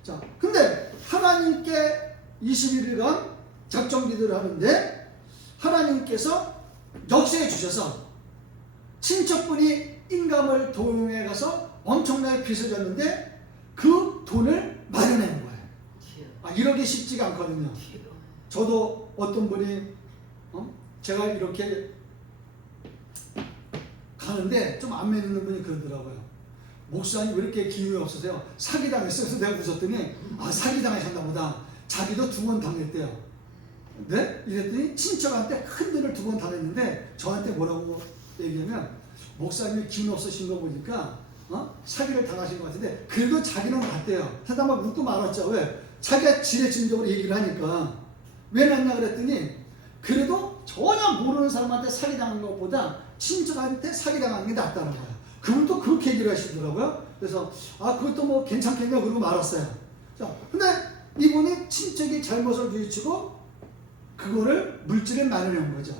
자, 근데 하나님께 21일간 작정기도를 하는데 하나님께서 역사해 주셔서 친척분이 인감을 도용해 가서 엄청나게 빚을 졌는데 그 돈을 마련하는 거예요. 이러기 쉽지가 않거든요. 저도 어떤 분이 제가 이렇게 가는데 좀 안 믿는 분이 그러더라고요. 목사님 왜 이렇게 기운이 없으세요? 사기당했어요. 그래서 내가 웃었더니 사기당하셨나 보다. 자기도 2번 당했대요. 네? 이랬더니 친척한테 큰 돈을 2번 당했는데 저한테 뭐라고 얘기하면 목사님이 기운 없으신 거 보니까 사기를 당하신 것 같은데 그래도 자기는 낫대요. 하다 막 웃고 말았죠. 왜? 자기가 지레짐적으로 얘기를 하니까 왜 낫냐 그랬더니 그래도 전혀 모르는 사람한테 사기당한 것보다 친척한테 사기당하는 게 낫다는 거예요. 그분도 그렇게 얘기를 하시더라고요. 그래서 그것도 뭐 괜찮겠냐 그러고 말았어요. 자, 근데 이분이 친척이 잘못을 뉘우치고 그거를 물질을 마련한 거죠.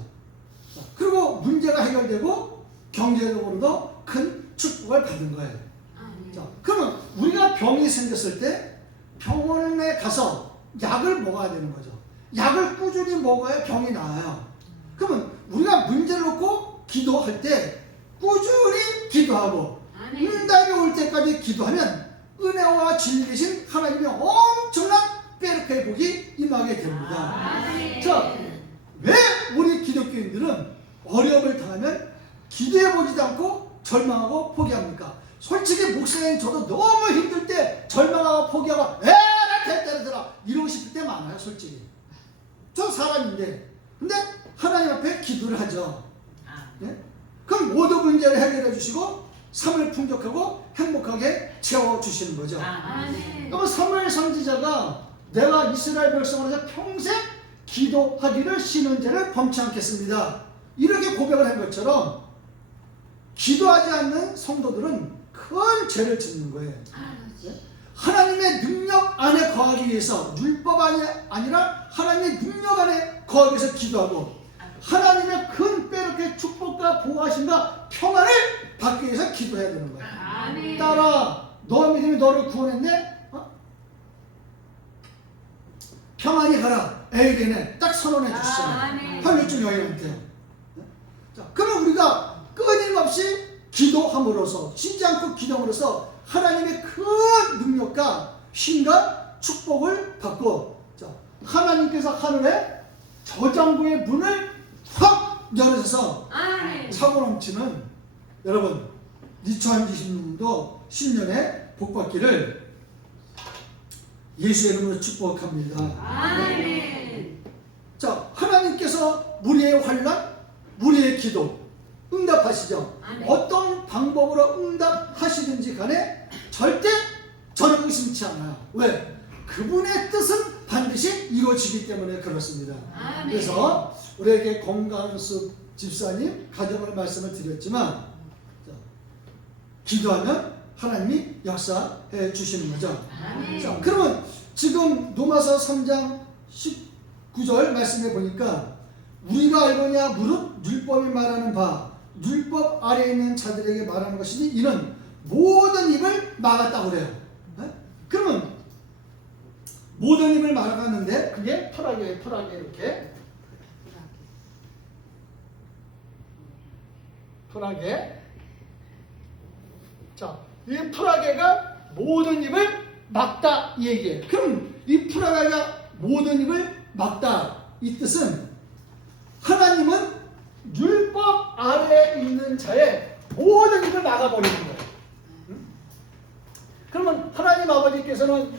자, 그리고 문제가 해결되고 경제적으로도 큰 축복을 받은 거예요. 자, 그러면 우리가 병이 생겼을 때 병원에 가서 약을 먹어야 되는 거죠. 약을 꾸준히 먹어야 병이 나아요. 그러면 우리가 문제를 놓고 기도할 때 꾸준히 기도하고 응답이 올 때까지 기도하면 은혜와 진리 되신 하나님의 엄청난 빼르크의 복이 임하게 됩니다. 자, 왜 우리 기독교인들은 어려움을 당하면 기도해보지도 않고 절망하고 포기합니까? 솔직히 목사님 저도 너무 힘들 때 절망하고 포기하고 에라 대때려들어 이러고 싶을 때 많아요. 솔직히 저 사람인데 근데 하나님 앞에 기도를 하죠. 네? 그럼 모든 문제를 해결해 주시고 삶을 풍족하고 행복하게 채워주시는 거죠. 그럼 사무엘 선지자가 내가 이스라엘 백성으로서 평생 기도하기를 쉬는 죄를 범치 않겠습니다 이렇게 고백을 한 것처럼 기도하지 않는 성도들은 큰 죄를 짓는 거예요. 하나님의 능력 안에 거하기 위해서 율법 아니라 하나님의 능력 안에 거하기 위해서 기도하고 하나님의 큰 빼르크의 축복과 보호하심과 평안을 받기 위해서 기도해야 되는 거예요. 따라 너 믿음이 너를 구원했네? 평안히 가라. 에이덴에 딱 선언해 주시잖아요. 한일중 여인한테요. 자, 그럼 우리가 끊임없이 기도함으로써 쉬지 않고 기도함으로써 하나님의 큰 능력과 힘과 축복을 받고 자, 하나님께서 하늘에 저장고의 문을 확 열어줘서 차고 넘치는 여러분 2020년도 신년에 복받기를 예수의 이름으로 축복합니다. 자, 하나님께서 우리의 환난, 우리의 기도 응답하시죠. 어떤 방법으로 응답하시든지 간에 절대 저는 의심치 않아요. 왜? 그분의 뜻은 반드시 이루어지기 때문에 그렇습니다. 그래서 우리에게 건강수 집사님 가정을 말씀을 드렸지만 기도하면 하나님이 역사해 주시는 거죠. 자, 그러면 지금 로마서 3장 19절 말씀해 보니까 우리가 알거냐 무릇 율법이 말하는 바 율법 아래에 있는 자들에게 말하는 것이니 이는 모든 입을 막았다고 그래요. 네? 그러면 모든 입을 막았는데 그게 풀하게 이렇게 풀하게 자, 이 풀하게가 모든 입을 막다 이 얘기예요. 그럼 이 풀하게가 모든 입을 막다 이 뜻은 하나님은 율법 아래에 있는 자의 모든 입을 막아버리는 거예요. 그러면 하나님 아버지께서는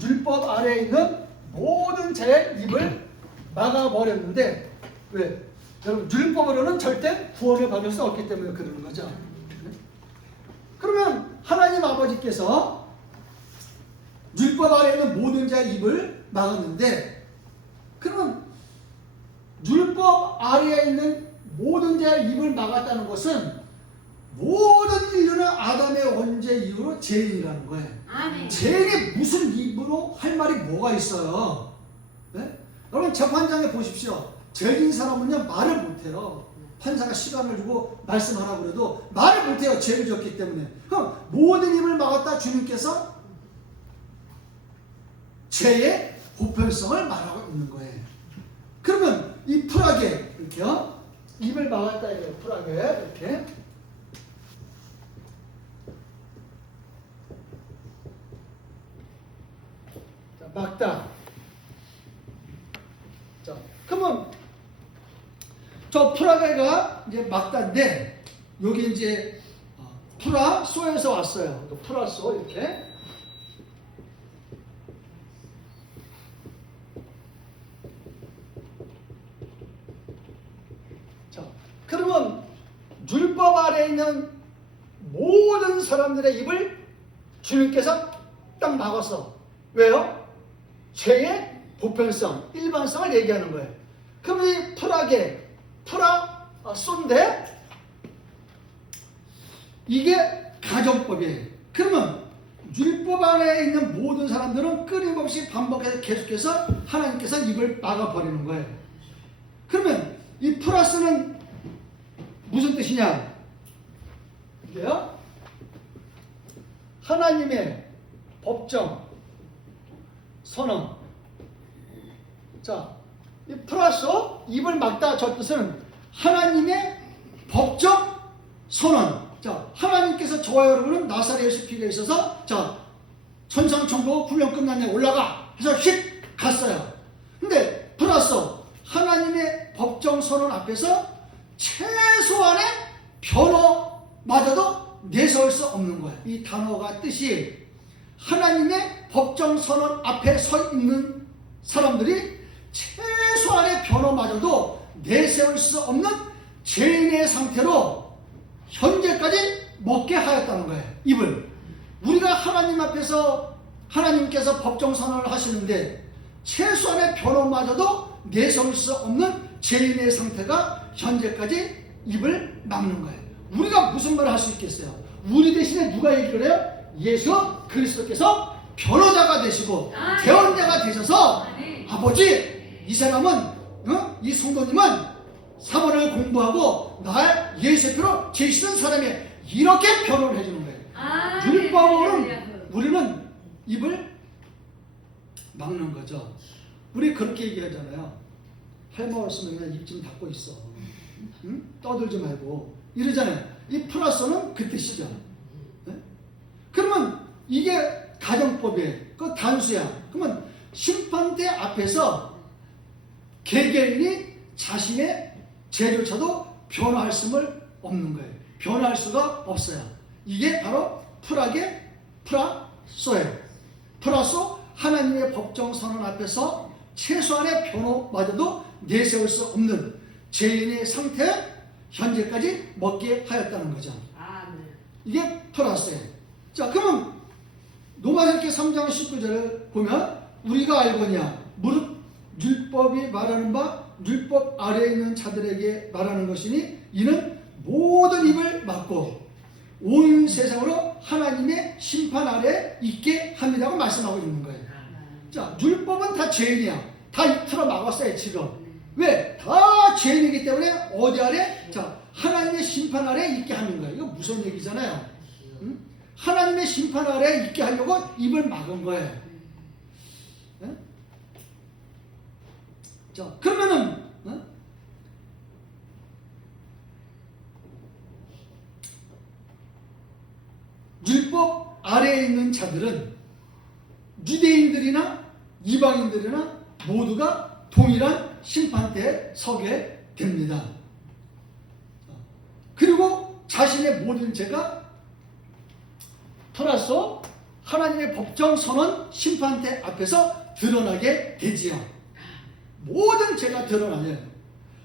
율법 아래에 있는 모든 자의 입을 막아버렸는데 왜? 여러분 율법으로는 절대 구원을 받을 수 없기 때문에 그러는 거죠. 그러면 하나님 아버지께서 율법 아래에 있는 모든 자의 입을 막았는데 그러면 율법 아래에 있는 모든 자의 입을 막았다는 것은 모든 인류는 아담의 원죄 이후로 죄인이라는 거예요. 죄인이 무슨 입으로 할 말이 뭐가 있어요? 네? 여러분 재판장에 보십시오. 죄인 사람은요 말을 못해요. 판사가 시간을 주고 말씀하라고 그래도 말을 못해요. 죄를 졌기 때문에. 그럼 모든 입을 막았다 주님께서 죄의 보편성을 말하고 있는 거예요. 그러면 이 풀하게 이렇게요. 입을 막았다 이래요. 풀하게 이렇게. 자, 막다. 자, 그러면 저 풀하게가 이제 막다인데 여기 이제 프라소에서 왔어요. 프라소 이렇게. 자, 그러면 율법 아래에 있는 모든 사람들의 입을 주님께서 딱 막았어. 왜요? 죄의 보편성, 일반성을 얘기하는 거예요. 그럼 이 풀하게 프라소인데 이게 가정법이에요. 그러면 율법 안에 있는 모든 사람들은 끊임없이 반복해서 계속해서 하나님께서 입을 막아버리는 거예요. 그러면 이 플러스는 무슨 뜻이냐? 이게요? 하나님의 법정 선언. 자, 이 플러스 입을 막다 저 뜻은 하나님의 법정 선언. 자, 하나님께서 저와 여러분은 나사렛 예수 피가 있어서 자, 천상천국 훈련 끝났네 올라가 해서 휙 갔어요. 근데 플러스 하나님의 법정 선언 앞에서 최소한의 변호마저도 내세울 수 없는 거예요. 이 단어가 뜻이 하나님의 법정 선언 앞에 서 있는 사람들이 최소한의 변호마저도 내세울 수 없는 죄인의 상태로 현재까지 먹게 하였다는 거예요. 입을. 우리가 하나님 앞에서 하나님께서 법정 선언을 하시는데 최소한의 변호마저도 내세울 수 없는 죄인의 상태가 현재까지 입을 막는 거예요. 우리가 무슨 말을 할 수 있겠어요? 우리 대신에 누가 얘기를 해요? 예수 그리스도께서 변호자가 되시고 대언자가 되셔서 아버지 이 사람은 이 성도님은 사본을 공부하고 날 예수표로 제시는 사람이 이렇게 변호를 해주는 거예요. 율법으로는 우리는 입을 막는 거죠. 우리 그렇게 얘기하잖아요. 할 말 없으면 그냥 입 좀 닫고 있어. 응? 떠들지 말고 이러잖아요. 이 플러스는 그 뜻이죠. 네? 그러면 이게 가정법이에요. 그 단수야. 그러면 심판대 앞에서 개개인이 자신의 죄조차도 변화할 수를 없는 거예요. 변화할 수가 없어요. 이게 바로 프라소예요. 프라소 하나님의 법정 선언 앞에서 최소한의 변호마저도 내세울 수 없는 죄인의 상태에 현재까지 먹게 하였다는 거죠. 이게 플러스예요. 자, 그러면 로마서 3장 19절을 보면 우리가 알거냐 무릇 율법이 말하는 바 율법 아래에 있는 자들에게 말하는 것이니 이는 모든 입을 막고 온 세상으로 하나님의 심판 아래 있게 합니다고 말씀하고 있는 거예요. 자, 율법은 다 죄인이야. 다 틀어 막았어요 지금. 왜? 다 죄인이기 때문에 어디 아래? 자, 하나님의 심판 아래 있게 하는 거예요. 이거 무슨 얘기잖아요. 응? 하나님의 심판 아래 있게 하려고 입을 막은 거예요. 응? 자, 그러면은 율법 아래에 있는 자들은 유대인들이나 이방인들이나 모두가 동일한 심판대에 서게 됩니다. 그리고 자신의 모든 죄가 플러스 하나님의 법정 선언 심판대 앞에서 드러나게 되지요. 모든 죄가 드러나면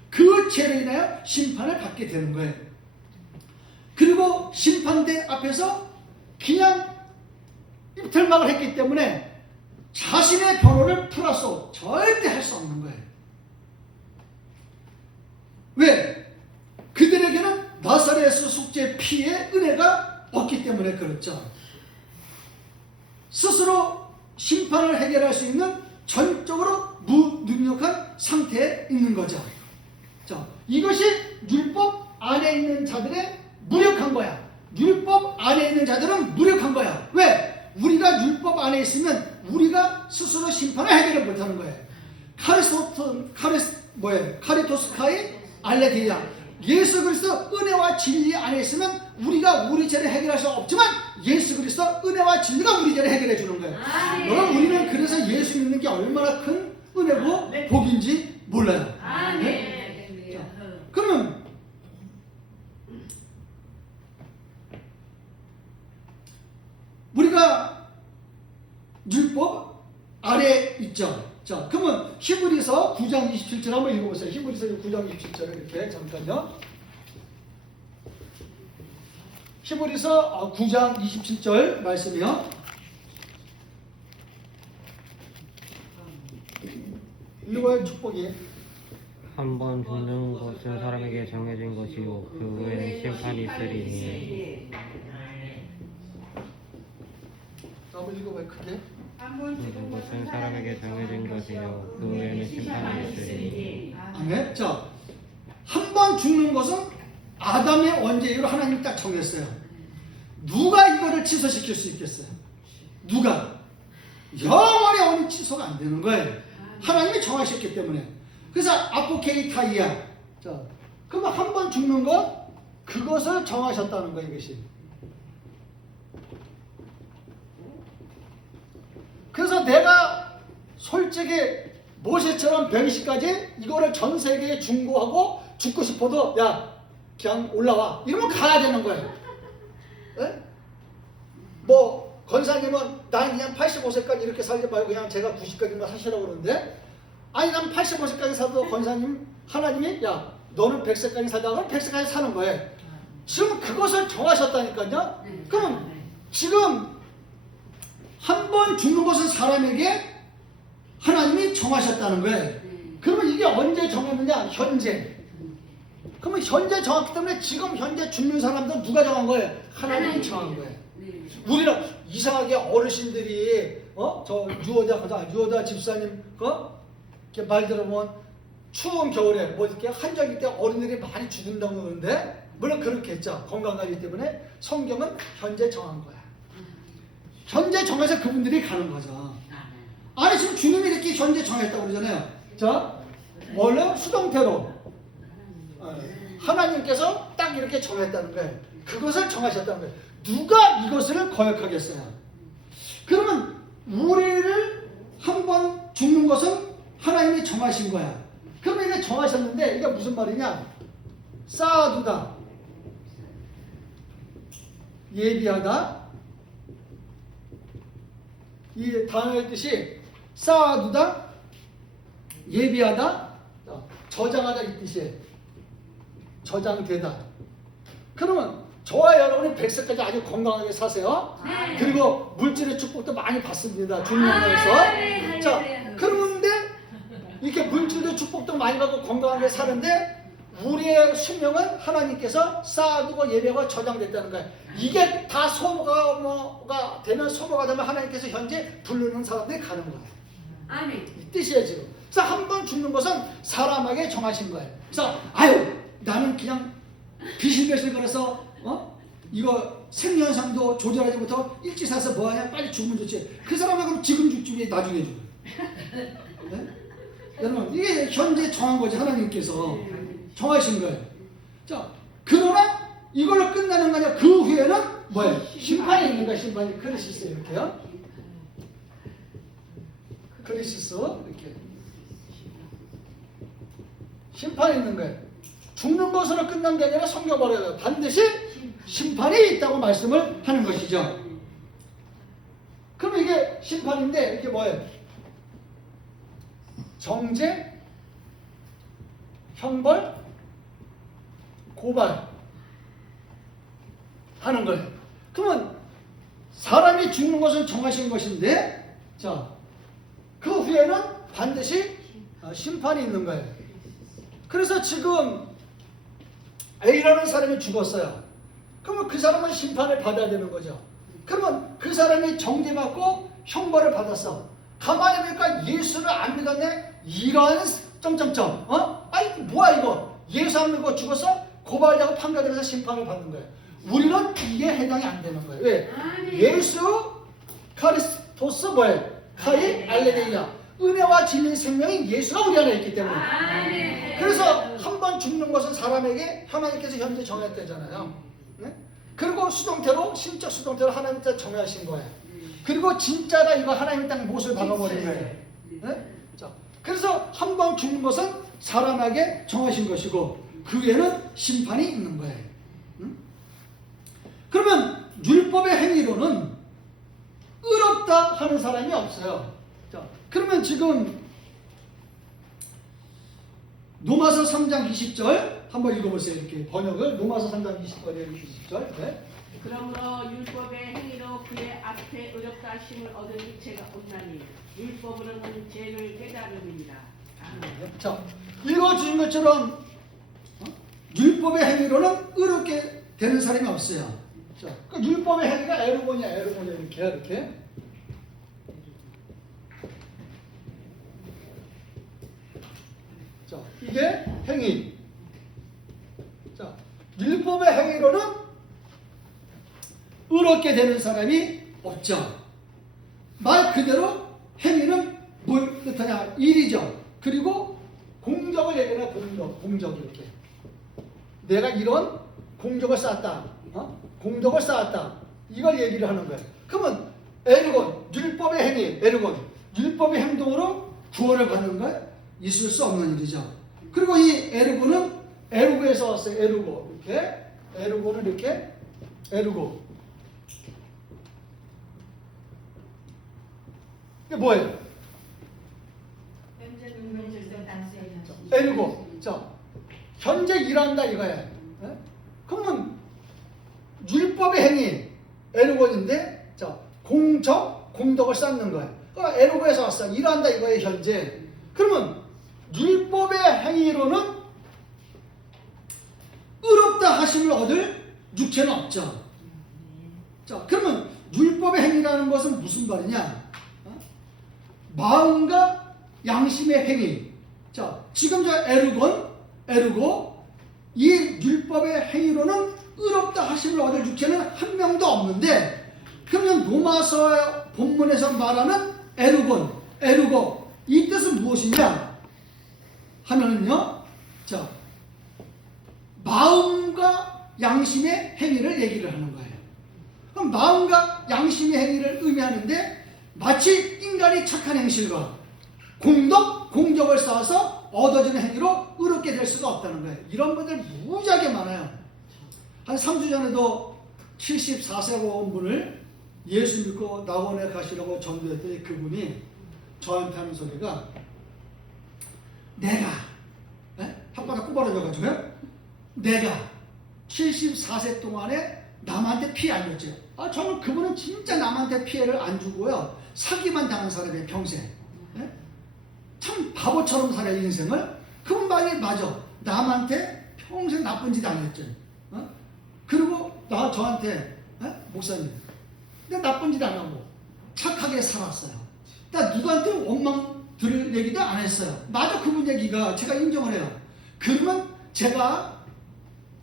그 죄로 인하여 심판을 받게 되는 거예요. 그리고 심판대 앞에서 그냥 입틀막을 했기 때문에 자신의 변호를 플러스 절대 할 수 없는 거예요. 왜? 그들에게는 나사렛 속죄 피의 은혜가 없기 때문에 그렇죠. 스스로 심판을 해결할 수 있는 전적으로 무능력한 상태에 있는 거죠. 자, 이것이 율법 안에 있는 자들의 무력한 거야. 율법 안에 있는 자들은 무력한 거야. 왜? 우리가 율법 안에 있으면 우리가 스스로 심판을 해결을 못하는 거예요. 카리토스카이 알레게야. 예수 그리스도 은혜와 진리 안에 있으면 우리가 우리 죄를 해결할 수 없지만 예수 그리스도 은혜와 진리가 우리 죄를 해결해 주는 거예요. 여러분 우리는 그래서 예수 믿는 게 얼마나 큰 은혜고 복인지 몰라요. 네? 자, 그러면 우리가 율법 아래 있죠. 자, 그러면 히브리서 9장 27절 한번 읽어보세요. 히브리서 9장 27절을 이렇게 잠깐요. 히브리서 9장 27절 말씀이요. 읽어요. 축복이. 한 번 죽는 것은 사람에게 정해진 것이요 그 후에는 심판이 있으리니 한번 읽어봐요. 크게. 죽는 것은 사람에게 정해진 것이요 그 후에는 심판이 있으리니. 아멘. 자, 한 번 죽는 것은 아담의 원죄로 하나님이 딱 정했어요. 누가 이거를 취소시킬 수 있겠어요? 누가? 영원히 취소가 안 되는 거예요. 하나님이 정하셨기 때문에. 그래서 아포케이타이아. 자, 그러면 한 번 죽는 것, 그것을 정하셨다는 거예요, 이것이. 그래서 내가 솔직히 모세처럼 병시까지 이거를 전 세계에 중고하고 죽고 싶어도 야 그냥 올라와 이러면 가야 되는 거예요. 네? 뭐 권사님은 난 그냥 85세까지 이렇게 살지 말고 그냥 제가 90까지만 사시라고 그러는데 아니 난 85세까지 살도 권사님 하나님이 야 너는 100세까지 살다가 100세까지 사는 거예요. 지금 그것을 정하셨다니까요. 그럼 지금 한 번 죽는 것은 사람에게 하나님이 정하셨다는 거예요. 그러면 이게 언제 정했느냐? 현재. 그러면 현재 정했기 때문에 지금 현재 죽는 사람들은 누가 정한 거예요? 하나님이 정한 거예요. 우리는 이상하게 어르신들이 저 유호다 집사님 이렇게 말 들어보면 추운 겨울에 뭐 이렇게 한적일 때 어른들이 많이 죽는다고 그러는데 물론 그렇겠죠. 건강하기 때문에 성경은 현재 정한 거야. 현재 정해서 그분들이 가는 거죠. 아니 지금 주님이 이렇게 현재 정했다고 그러잖아요. 자, 원래 수동태로 하나님께서 딱 이렇게 정했다는 거예요. 그것을 정하셨다는 거예요. 누가 이것을 거역하겠어요? 그러면 우리를 한 번 죽는 것은 하나님이 정하신 거야. 그러면 이게 정하셨는데 이게 무슨 말이냐? 쌓아두다, 예비하다. 이 단어의 뜻이 쌓아두다, 예비하다, 저장하다 이 뜻이에요. 저장되다. 그러면 저와 여러분이 100세까지 아주 건강하게 사세요. 그리고 물질의 축복도 많이 받습니다. 주님 나라에서. 자, 그런데 이렇게 물질의 축복도 많이 받고 건강하게 사는데 우리의 수명은 하나님께서 쌓아두고 예배하고 저장됐다는 거예요. 이게 다 소모가 되면 하나님께서 현재 부르는 사람들이 가는 거예요. 아멘. 이 뜻이에요 지금. 그래서 한 번 죽는 것은 사람에게 정하신 거예요. 그래서 아유 나는 그냥 비실비실 거려서 이거 생년상도 조절하지 못하고 일찍 사서 뭐하냐 빨리 죽으면 좋지. 그 사람은 그럼 지금 죽지 왜 나중에 죽어. 네? 여러분 이게 현재 정한 거지. 하나님께서 정하신 거예요. 자, 그러나 이걸로 끝나는 거 아니야. 그 후에는 뭐예요? 심판이 있는 거야. 심판이. 크리시스 이렇게요. 크리시스 이렇게 심판이 있는 거예요. 죽는 것으로 끝난 게 아니라 성경버려요. 반드시 심판이 있다고 말씀을 하는 것이죠. 그럼 이게 심판인데 이게 뭐예요? 정죄, 형벌, 고발 하는 거예요. 그러면 사람이 죽는 것은 정하신 것인데 자, 그 후에는 반드시 심판이 있는 거예요. 그래서 지금 A라는 사람이 죽었어요. 그러면 그 사람은 심판을 받아야 되는 거죠. 그러면 그 사람이 정죄받고 형벌을 받았어. 가만히 보니까 예수를 안 믿었네? 이런 점점점. 아니 뭐야 이거. 예수 안 믿고 죽었어? 고발되고 판결되면서 심판을 받는 거예요. 우리는 이게 해당이 안 되는 거예요. 왜? 예수 카리스토스 뭐예요? 카이 알레lu야. 은혜와 진리 생명인 예수가 우리 안에 있기 때문에. 그래서 한 번 죽는 것은 사람에게 하나님께서 현재 정했대잖아요. 네? 그리고 수동태로 심적 수동태로 하나님께서 정하신 거예요. 그리고 진짜라 이거 하나님의 땅 못을 박아버린 거예요. 네? 자, 그래서 한 번 죽는 것은 사람에게 정하신 것이고 그 위에는 심판이 있는 거예요. 그러면 율법의 행위로는 의롭다 하는 사람이 없어요. 자, 그러면 지금 로마서 3장 20절 한번 읽어보세요. 이렇게 번역을 로마서 3장 20절. 네. 그러므로 율법의 행위로 그의 앞에 의롭다 하심을 얻으니 제가 온나니 율법으로는 죄를 깨달음이니라. 자, 읽어주신 것처럼 율법의 행위로는 의롭게 되는 사람이 없어요. 자, 그 율법의 행위가 에르고냐 이렇게. 자, 이게 행위. 자, 율법의 행위로는 의롭게 되는 사람이 없죠. 말 그대로 행위는 뭘 뜻하냐? 일이죠. 그리고 공적을 얘기하는 공적 이렇게. 내가 이런 공적을 쌓았다. 공덕을 쌓았다. 이걸 얘기를 하는 거예요. 그러면 에르곤, 율법의 행위, 에르곤, 율법의 행동으로 구원을 받는 건 있을 수 없는 일이죠. 그리고 이 에르고는 에르고에서 왔어요. 에르고. 이렇게. 에르고는 이렇게. 에르고. 이게 뭐예요? 에르고. 자, 현재 일한다 이거예요. 예? 그러면 율법의 행위, 에르곤인데, 자, 공덕을 쌓는 거예요. 그러니까 에르고에서 왔어. 일한다 이거예요, 현재. 그러면 율법의 행위로는 의롭다 하심을 얻을 육체는 없죠. 자, 그러면 율법의 행위라는 것은 무슨 말이냐? 마음과 양심의 행위. 자, 지금 저 에르고, 이 율법의 행위로는 의롭다 하심을 얻을 육체는 한 명도 없는데, 그러면 로마서 본문에서 말하는 에르고, 이 뜻은 무엇이냐? 하면은요, 자, 마음과 양심의 행위를 얘기를 하는 거예요. 그럼 마음과 양심의 행위를 의미하는데, 마치 인간이 착한 행실과 공적을 쌓아서 얻어지는 행위로 의롭게 될 수가 없다는 거예요. 이런 분들 무지하게 많아요. 한 3주 전에도 74세가 온 분을 예수 믿고 낙원에 가시라고 전도했더니 그분이 저한테 하는 소리가, 내가 혓바닥 꼬바라져가지고요, 내가 74세 동안에 남한테 피해 안 줬죠. 저는 그분은 진짜 남한테 피해를 안 주고요, 사기만 당한 사람이에요, 평생. 참 바보처럼 살아요, 인생을. 그분 말이 맞아. 남한테 평생 나쁜 짓 안 했죠. 그리고 저한테, 목사님, 내가 나쁜 짓 안 하고 착하게 살았어요. 나 누구한테 원망 들을 얘기도 안 했어요. 맞아, 그분 얘기가 제가 인정을 해요. 그러면 제가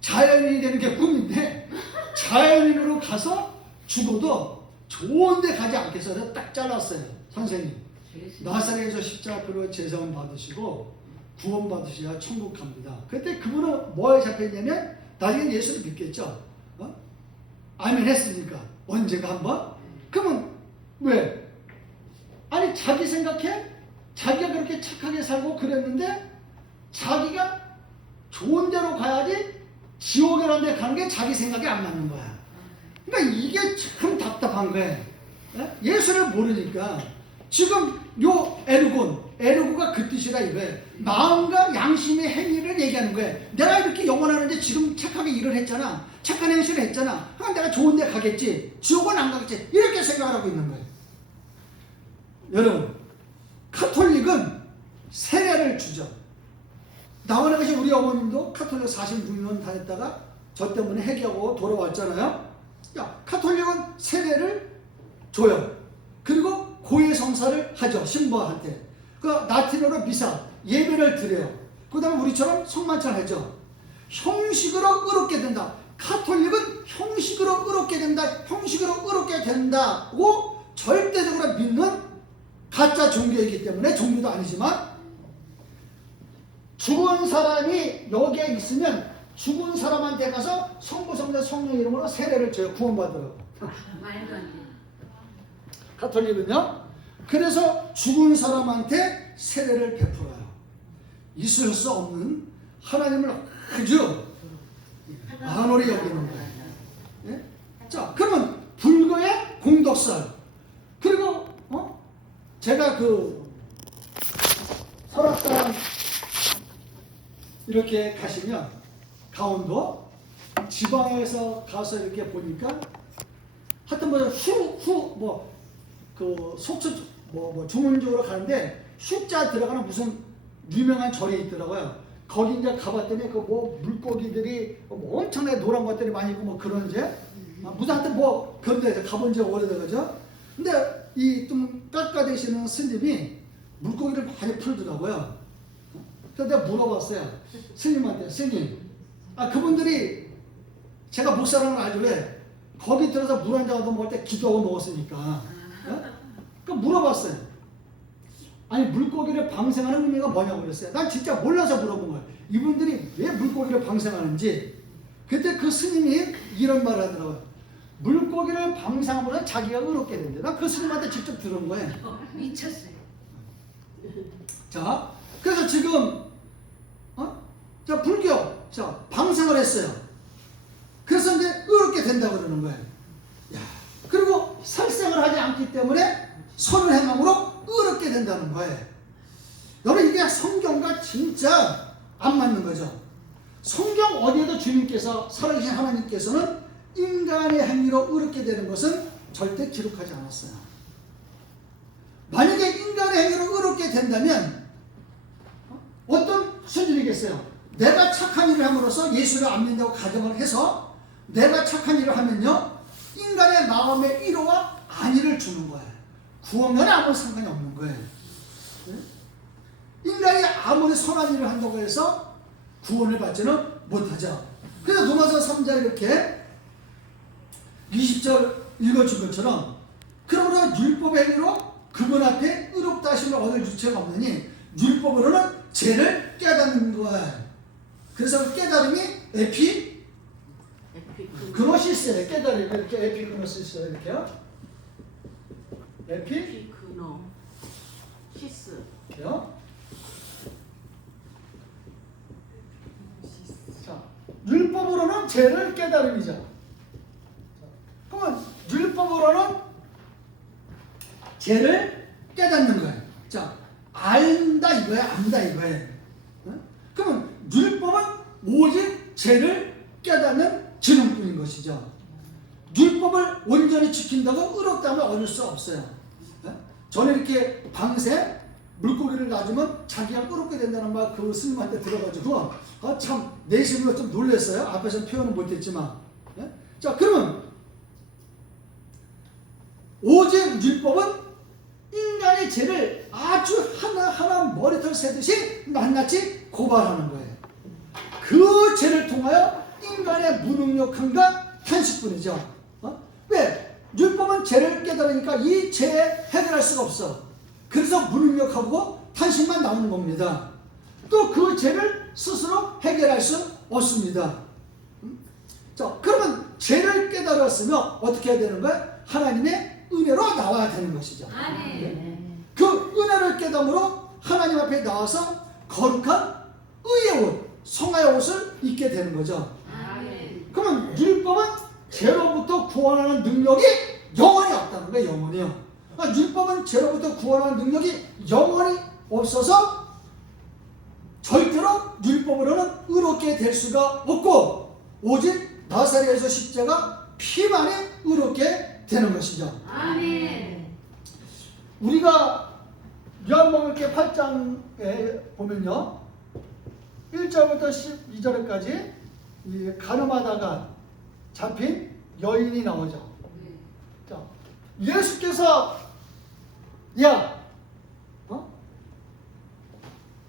자연인이 되는 게 꿈인데, 자연인으로 가서 죽어도 좋은 데 가지 않겠어요. 딱 잘랐어요. 선생님, 나사렛에서 십자가로 제사함 받으시고 구원 받으셔야 천국 갑니다. 그때 그분은 뭐에 잡혀있냐면, 나중에 예수를 믿겠죠. 아멘 했으니까 언젠가 한번. 그러면 왜? 아니, 자기 생각해? 자기가 그렇게 착하게 살고 그랬는데 자기가 좋은 데로 가야지 지옥이라는 데 가는 게 자기 생각이 안 맞는 거야. 그러니까 이게 참 답답한 거예요. 예수를 모르니까. 지금 요 에르고가 그 뜻이라 이거예요. 마음과 양심의 행위를 얘기하는 거예요. 내가 이렇게 영원하는데 지금 착하게 일을 했잖아. 착한 행실을 했잖아. 그럼 내가 좋은 데 가겠지. 지옥은 안 가겠지. 이렇게 생각을 하고 있는 거예요. 여러분, 카톨릭은 세례를 주죠. 나와나 계신 우리 어머님도 카톨릭 46년 다녔다가 저 때문에 해기하고 돌아왔잖아요. 카톨릭은 세례를 줘요. 그리고 고해 성사를 하죠. 신부한테. 그 라틴어로 미사, 예배를 드려요. 그 다음에 우리처럼 성만찬 하죠. 형식으로 의롭게 된다. 카톨릭은 형식으로 의롭게 된다. 형식으로 의롭게 된다고 절대적으로 믿는 가짜 종교이기 때문에, 종교도 아니지만, 죽은 사람이 여기에 있으면 죽은 사람한테 가서 성부, 성자, 성령 이름으로 세례를 줘요. 구원받으러. 말도 안 돼. 카톨릭은요. 그래서 죽은 사람한테 세례를 베풀어요. 있을 수 없는 하나님을 아주 만홀히 여기는 거예요. 예? 자, 그러면 불교의 공덕설. 그리고 제가 그 설악산 이렇게 가시면, 강원도 지방에서 가서 이렇게 보니까 하여튼 속초 중원쪽으로 가는데 숫자 들어가는 무슨 유명한 절이 있더라고요. 거기 이제 가봤더니 그 물고기들이 엄청나게 노란 것들이 많이 있고 그런 무슨 하여튼 그런 데 가본 지가 오래돼가지고. 근데 이 좀 깎아대시는 스님이 물고기를 많이 풀더라고요. 그래서 내가 물어봤어요. 스님한테, 스님, 그분들이 제가 목사라는 걸 알죠. 왜? 거기 들어서 물 한 잔 얻어 먹을 때 기도하고 먹었으니까. 어? 그 물어봤어요. 아니 물고기를 방생하는 의미가 뭐냐고 그랬어요. 난 진짜 몰라서 물어본 거예요. 이분들이 왜 물고기를 방생하는지. 그때 그 스님이 이런 말을 하더라고요. 물고기를 방생하면 자기가 의롭게 된대. 난 그 스님한테 직접 들은 거예요. 미쳤어요. 자, 그래서 지금 자 불교 자 방생을 했어요. 그래서 이제 의롭게 된다고 그러는 거예요. 야, 그리고 살생을 하지 않기 때문에 선을 행함으로 의롭게 된다는 거예요. 여러분 이게 성경과 진짜 안 맞는 거죠. 성경 어디에도 주님께서 살아계신 하나님께서는 인간의 행위로 의롭게 되는 것은 절대 기록하지 않았어요. 만약에 인간의 행위로 의롭게 된다면 어떤 수준이겠어요? 내가 착한 일을 함으로써 예수를 안 믿는다고 가정을 해서 내가 착한 일을 하면요 인간의 마음의 위로와 안위를 주는 거예요. 구원과는 아무 상관이 없는 거예요. 인간이 아무리 선한 일을 한다고 해서 구원을 받지는 못하죠. 그래서 로마서 3장 이렇게 20절 읽어준 것처럼 그러므로 율법의 행위로 그분 앞에 의롭다 하심을 얻을 유체가 없느니 율법으로는 죄를 깨닫는 거예요. 그래서 깨달음이 에피그노시스예요. 깨달음이 이렇게 에피그노시스예요. 이렇게요. 에피그노시스. 자, 율법으로는 죄를 깨달음이죠. 그러면 율법으로는 죄를 깨닫는 거예요. 자, 안다 이거야, 안다 이거예요. 그러면 율법은 오직 죄를 깨닫는 기능뿐인 것이죠. 율법을 온전히 지킨다고 의롭다면 얻을 수 없어요. 저는 이렇게 방생 물고기를 놔주면 자기가 의롭게 된다는 말 그 스님한테 들어가지고 참 내심으로 좀 놀랐어요. 앞에서는 표현은 못했지만. 자, 그러면 오직 율법은 인간의 죄를 아주 하나하나 머리털 새듯이 낱낱이 고발하는 거예요. 그 죄를 통하여 인간의 무능력함과 탄식뿐이죠. 왜? 율법은 죄를 깨달으니까 이 죄에 해결할 수가 없어. 그래서 무능력하고 탄식만 나오는 겁니다. 또 그 죄를 스스로 해결할 수 없습니다. 자, 그러면 죄를 깨달았으면 어떻게 해야 되는 거야? 하나님의 은혜로 나와야 되는 것이죠. 그 은혜를 깨닫음으로 하나님 앞에 나와서 거룩한 의의 옷, 성화의 옷을 입게 되는 거죠. 그러면 율법은 죄로부터 구원하는 능력이 영원히 없다는 거예요. 영원히요. 그러니까 율법은 죄로부터 구원하는 능력이 영원히 없어서 절대로 율법으로는 의롭게 될 수가 없고 오직 나사렛에서 십자가 피만이 의롭게 되는 것이죠. 우리가 요한복음 8장에 보면요 1절부터 12절까지 이 가늠하다가 잡힌 여인이 나오죠. 자, 예수께서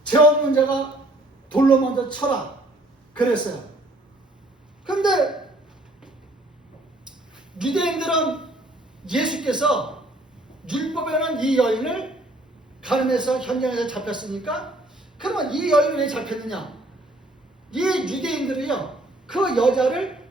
죄 없는 자가 돌로 먼저 쳐라 그랬어요. 그런데 유대인들은 예수께서 율법에는 이 여인을 가늠해서 현장에서 잡혔으니까 그러면 이 여인이 왜 잡혔느냐? 이 유대인들이요 그 여자를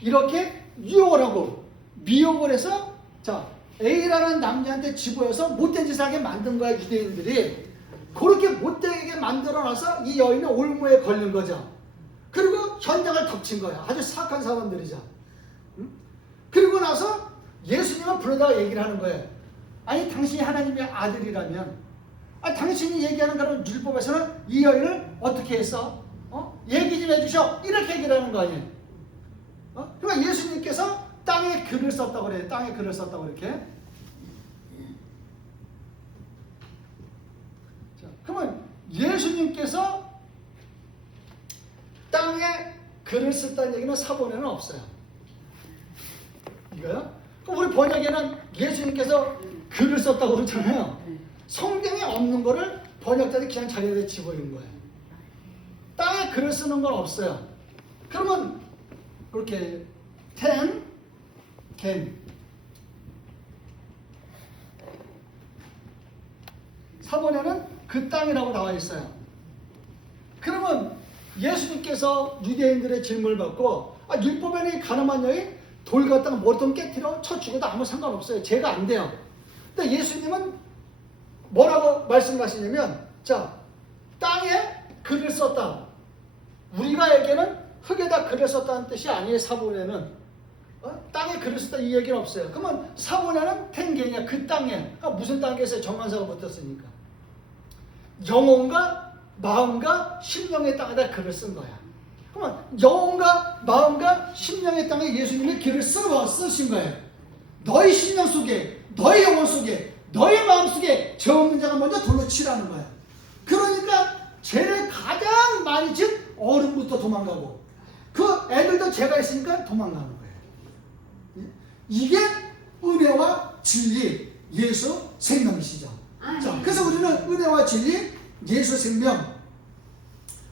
이렇게 유혹을 하고 미혹을 해서 자 A라는 남자한테 집어여서 못된 짓을 하게 만든 거야. 유대인들이 그렇게 못되게 만들어놔서 이 여인은 올무에 걸린 거죠. 그리고 현장을 덮친 거야. 아주 사악한 사람들이죠. 그리고 나서 예수님은 불러다가 얘기를 하는 거예요. 아니 당신이 하나님의 아들이라면 당신이 얘기하는 그런 율법에서는 이 여인을 어떻게 했어? 얘기 좀 해주셔. 이렇게 얘기를 하는 거 아니에요. 그러니까 예수님께서 땅에 글을 썼다고 그래요. 땅에 글을 썼다고 이렇게. 자, 그러면 예수님께서 땅에 글을 썼다는 얘기는 사본에는 없어요. 이거요? 그럼 우리 번역에는 예수님께서 글을 썼다고 그러잖아요. 성경에 없는 거를 번역자들이 그냥 자기네들 집어넣은 거예요. 땅에 글을 쓰는 건 없어요. 그러면 이렇게 10 겐. 사본에는 그 땅이라고 나와 있어요. 그러면 예수님께서 유대인들의 질문을 받고 율법에는 이 가늠한 여인 돌 갖다가 머리통 깨트려 쳐 죽어도 아무 상관없어요. 죄가 안 돼요. 근데 예수님은 뭐라고 말씀하시냐면 자, 땅에 글을 썼다. 우리가 얘기는 흙에다 글을 썼다는 뜻이 아니에요. 사본에는 땅에 글을 썼다 이 얘기는 없어요. 그러면 사본에는 텐겐이야. 그 땅에. 무슨 땅에서 정관사가 붙었으니까 영혼과 마음과 심령의 땅에다 글을 쓴 거야. 그러면 영혼과 마음과 심령의 땅에 예수님이 글을 쓰신 거예요. 너희 심령 속에, 너희 영혼 속에, 너희 마음 속에 죄 없는 자가 먼저 돌로 치라는 거야. 그러니까 죄를 가장 많이 지은 어른부터 도망가고 그 애들도 죄가 있으니까 도망가는 거예요. 이게 은혜와 진리, 예수 생명이시죠. 자, 그래서 우리는 은혜와 진리, 예수 생명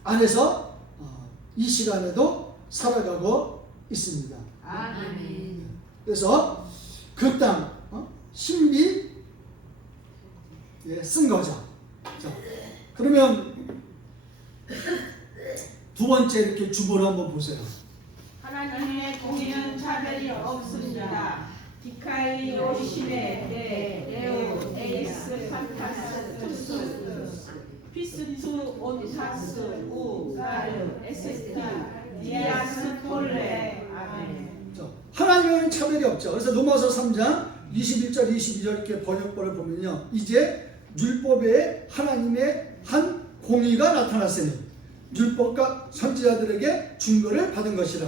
안에서 이 시간에도 살아가고 있습니다. 아멘. 그래서 그 땅 신비 쓴 거죠. 자, 그러면 두 번째 이렇게 주보를 한번 보세요. 하나님의 공의는 차별이 없습니다. 디카이 오시네 네오 에이스 판타스 투스 피스투 온타스 우 가르 에세타 디아스 폴레. 아멘. 자, 하나님은 차별이 없죠. 그래서 로마서 3장 21절 22절 이렇게 번역본을 보면요, 이제 율법에 하나님의 한 공의가 나타났으니 율법과 선지자들에게 증거를 받은 것이라.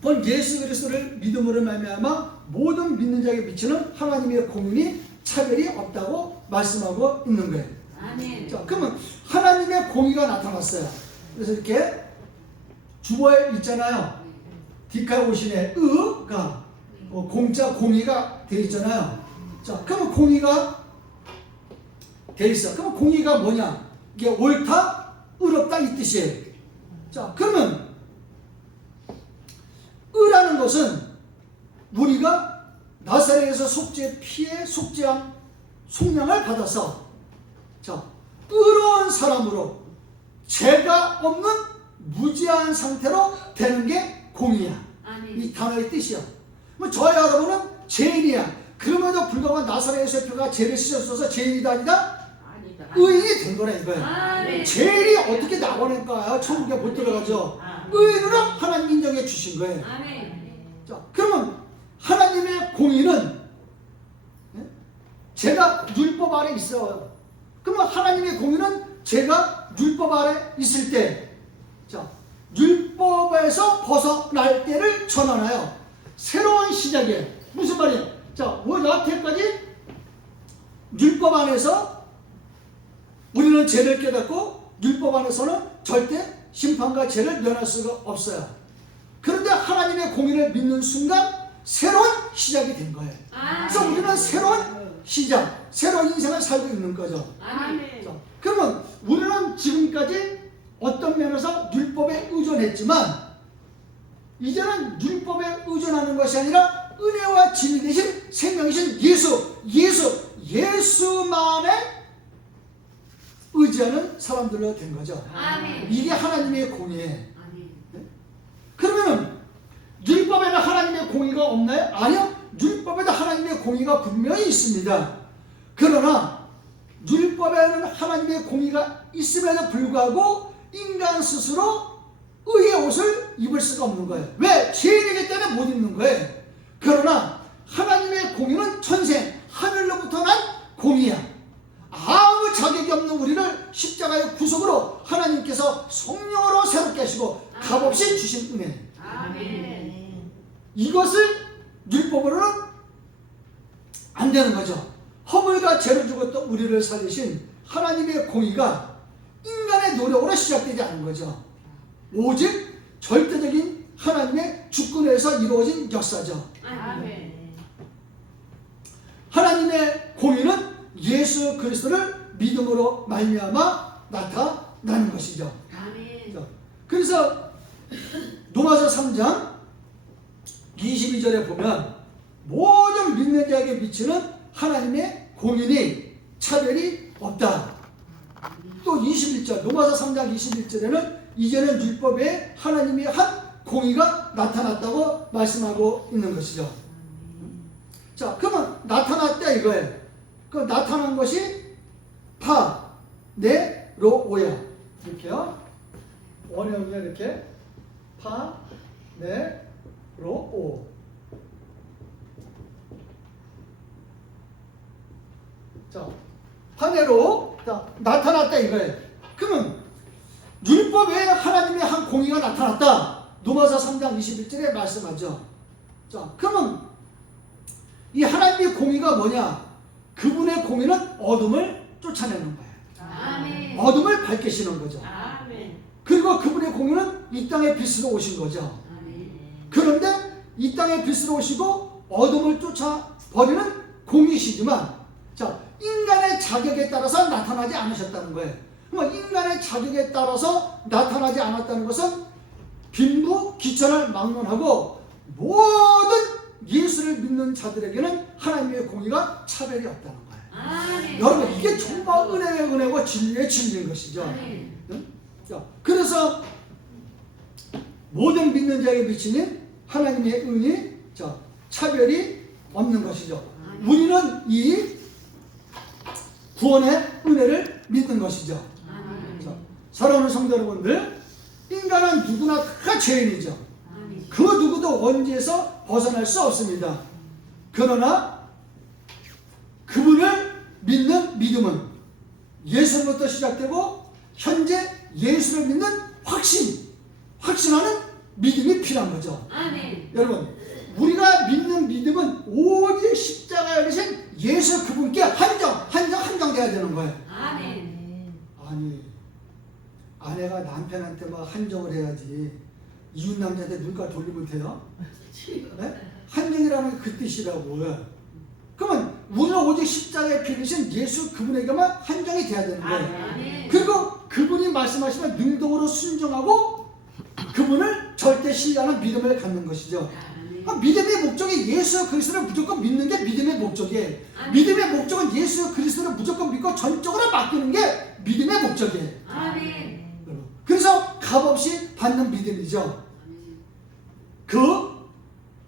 본 예수 그리스도를 믿음으로 말미암아 모든 믿는 자에게 비치는 하나님의 공의니 차별이 없다고 말씀하고 있는 거예요. 아멘. 자, 그러면 하나님의 공의가 나타났어요. 그래서 이렇게 주보에 있잖아요. 디카오신의 의가 공짜 공의가 되어 있잖아요. 자, 그러면 공의가 되어 있어. 그러면 공의가 뭐냐? 이게 옳다, 의롭다 이 뜻이에요. 자, 그러면 의라는 것은 우리가 나사렛에서 속죄 피해 속죄한 속량을 받아서 자, 의로운 사람으로 죄가 없는 무죄한 상태로 되는 게 공의야. 아멘. 이 단어의 뜻이야. 뭐 저와 여러분은 죄인이야. 그럼에도 불구하고 나사렛의 표가 죄를 씻었어서 죄인이다 아니다? 아니다. 의인이 된 거라 이거야. 아멘. 죄인이 어떻게 나오니까 천국에 못 들어가죠. 의인으로 하나님 인정해 주신 거예요. 아멘. 자, 그러면 하나님의 공의는 제가 율법 아래 있어요. 그러면 하나님의 공의는 제가 율법 아래 있을 때, 자, 율법에서 벗어날 때를 전환하여 새로운 시작이에요. 무슨 말이에요? 자, 여태까지 율법 안에서 우리는 죄를 깨닫고 율법 안에서는 절대 심판과 죄를 면할 수가 없어요. 그런데 하나님의 공의를 믿는 순간 새로운 시작이 된 거예요. 그래서 우리는 새로운 시작, 새로운 인생을 살고 있는 거죠. 아멘. 자, 그러면 우리는 지금까지 어떤 면에서 율법에 의존했지만 이제는 율법에 의존하는 것이 아니라 은혜와 진리 대신 생명이신 예수만에 의지하는 사람들로 된 거죠. 아멘. 이게 하나님의 공의예요. 아멘. 그러면은 율법에는 하나님의 공의가 없나요? 아니요. 율법에도 하나님의 공의가 분명히 있습니다. 그러나 율법에는 하나님의 공의가 있음에도 불구하고 인간 스스로 의의 옷을 입을 수가 없는 거예요. 왜? 죄인이기 때문에 못 입는 거예요. 그러나 하나님의 공의는 천생 하늘로부터 난 공의야. 아무 자격이 없는 우리를 십자가의 구속으로 하나님께서 성령으로 새롭게 하시고 값없이 주신 은혜. 아멘. 이것을 율법으로는 안 되는 거죠. 허물과 죄를 죽었던 우리를 살리신 하나님의 공의가 인간의 노력으로 시작되지 않은 거죠. 오직 절대적인 하나님의 주권에서 이루어진 역사죠. 아멘. 하나님의 공의는 예수 그리스도를 믿음으로 말미암아 나타나는 것이죠. 아멘. 자, 그래서 로마서 3장 22절에 보면 모든 믿는 자에게 미치는 하나님의 공인이 차별이 없다. 또 21절 로마서 3장 21절에는 이제는 율법에 하나님이 한 공의가 나타났다고 말씀하고 있는 것이죠. 자, 그러면 나타났다 이거예요. 그 나타난 것이 파, 네, 로, 오야. 이렇게요. 원형이 이렇게 파, 네, 로, 오. 자, 파네로 나타났다 이거예요. 그러면 율법에 하나님의 한 공의가 나타났다. 로마서 3장 21절에 말씀하죠. 자, 그러면 이 하나님의 공의가 뭐냐? 그분의 공의는 어둠을 쫓아내는 거예요. 아멘. 어둠을 밝히시는 거죠. 아멘. 그리고 그분의 공의는 이 땅의 빛으로 오신 거죠. 아멘. 그런데 이 땅의 빛으로 오시고 어둠을 쫓아버리는 공의시지만, 자, 인간의 자격에 따라서 나타나지 않으셨다는 거예요. 그러면 인간의 자격에 따라서 나타나지 않았다는 것은 빈부 기천을 막론하고 모든 예수를 믿는 자들에게는 하나님의 공의가 차별이 없다는 거예요. 아멘. 여러분, 이게 정말 은혜의 은혜고 진리의 진리인 것이죠. 아멘. 응? 자, 그래서 모든 믿는 자에게 비치는 하나님의 은이, 자, 차별이 없는 것이죠. 아멘. 우리는 이 구원의 은혜를 믿는 것이죠. 아멘. 자, 사랑하는 성도 여러분들, 인간은 누구나 다 죄인이죠. 아멘. 그 누구도 원죄에서 벗어날 수 없습니다. 그러나 그분을 믿는 믿음은 예수로부터 시작되고 현재 예수를 믿는 확신하는 믿음이 필요한 거죠. 아멘. 여러분, 우리가 믿는 믿음은 오직 십자가에 계신 예수 그분께 한정돼야 되는 거예요. 아멘. 아니, 아내가 남편한테 막 한정을 해야지 이웃 남자한테 눈깔 돌리면 돼요? 네? 한정이라는 게 그 뜻이라고요. 그러면 우리는 오직 십자가에 피르신 예수 그분에게만 한정이 돼야 되는 거예요. 아멘. 그리고 그분이 말씀하시면 능동으로 순종하고 그분을 절대 신뢰하는 믿음을 갖는 것이죠. 그러니까 믿음의 목적이 예수 그리스도를 무조건 믿는 게 믿음의 목적이에요. 아멘. 믿음의 목적은 예수 그리스도를 무조건 믿고 전적으로 맡기는 게 믿음의 목적이에요. 아멘. 그래서 값없이 받는 믿음이죠. 그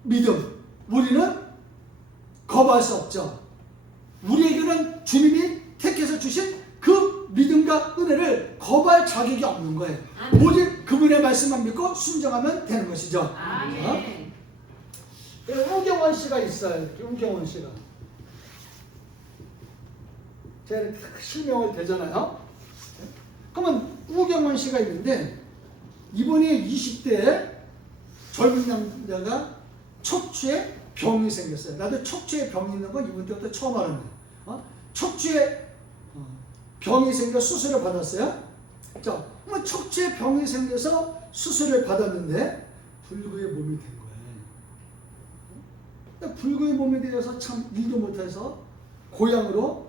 믿음 우리는 거부할 수 없죠. 우리에게는 주님이 택해서 주신 그 믿음과 은혜를 거부할 자격이 없는 거예요. 아멘. 오직 그분의 말씀만 믿고 순종하면 되는 것이죠. 아멘. 우경원 씨가 있어요. 우경원 씨가. 제가 실명을 대잖아요. 그러면 우경원 씨가 있는데 이분이 20대 젊은 남자가 척추에 병이 생겼어요. 나도 척추에 병이 있는 건 이분 때부터 처음 알았는데, 척추에 병이 생겨 수술을 받았어요. 자, 그러면 척추에 병이 생겨서 수술을 받았는데 불구의 몸이 된 거예요. 불구의 몸이 되어서 참 일도 못해서 고향으로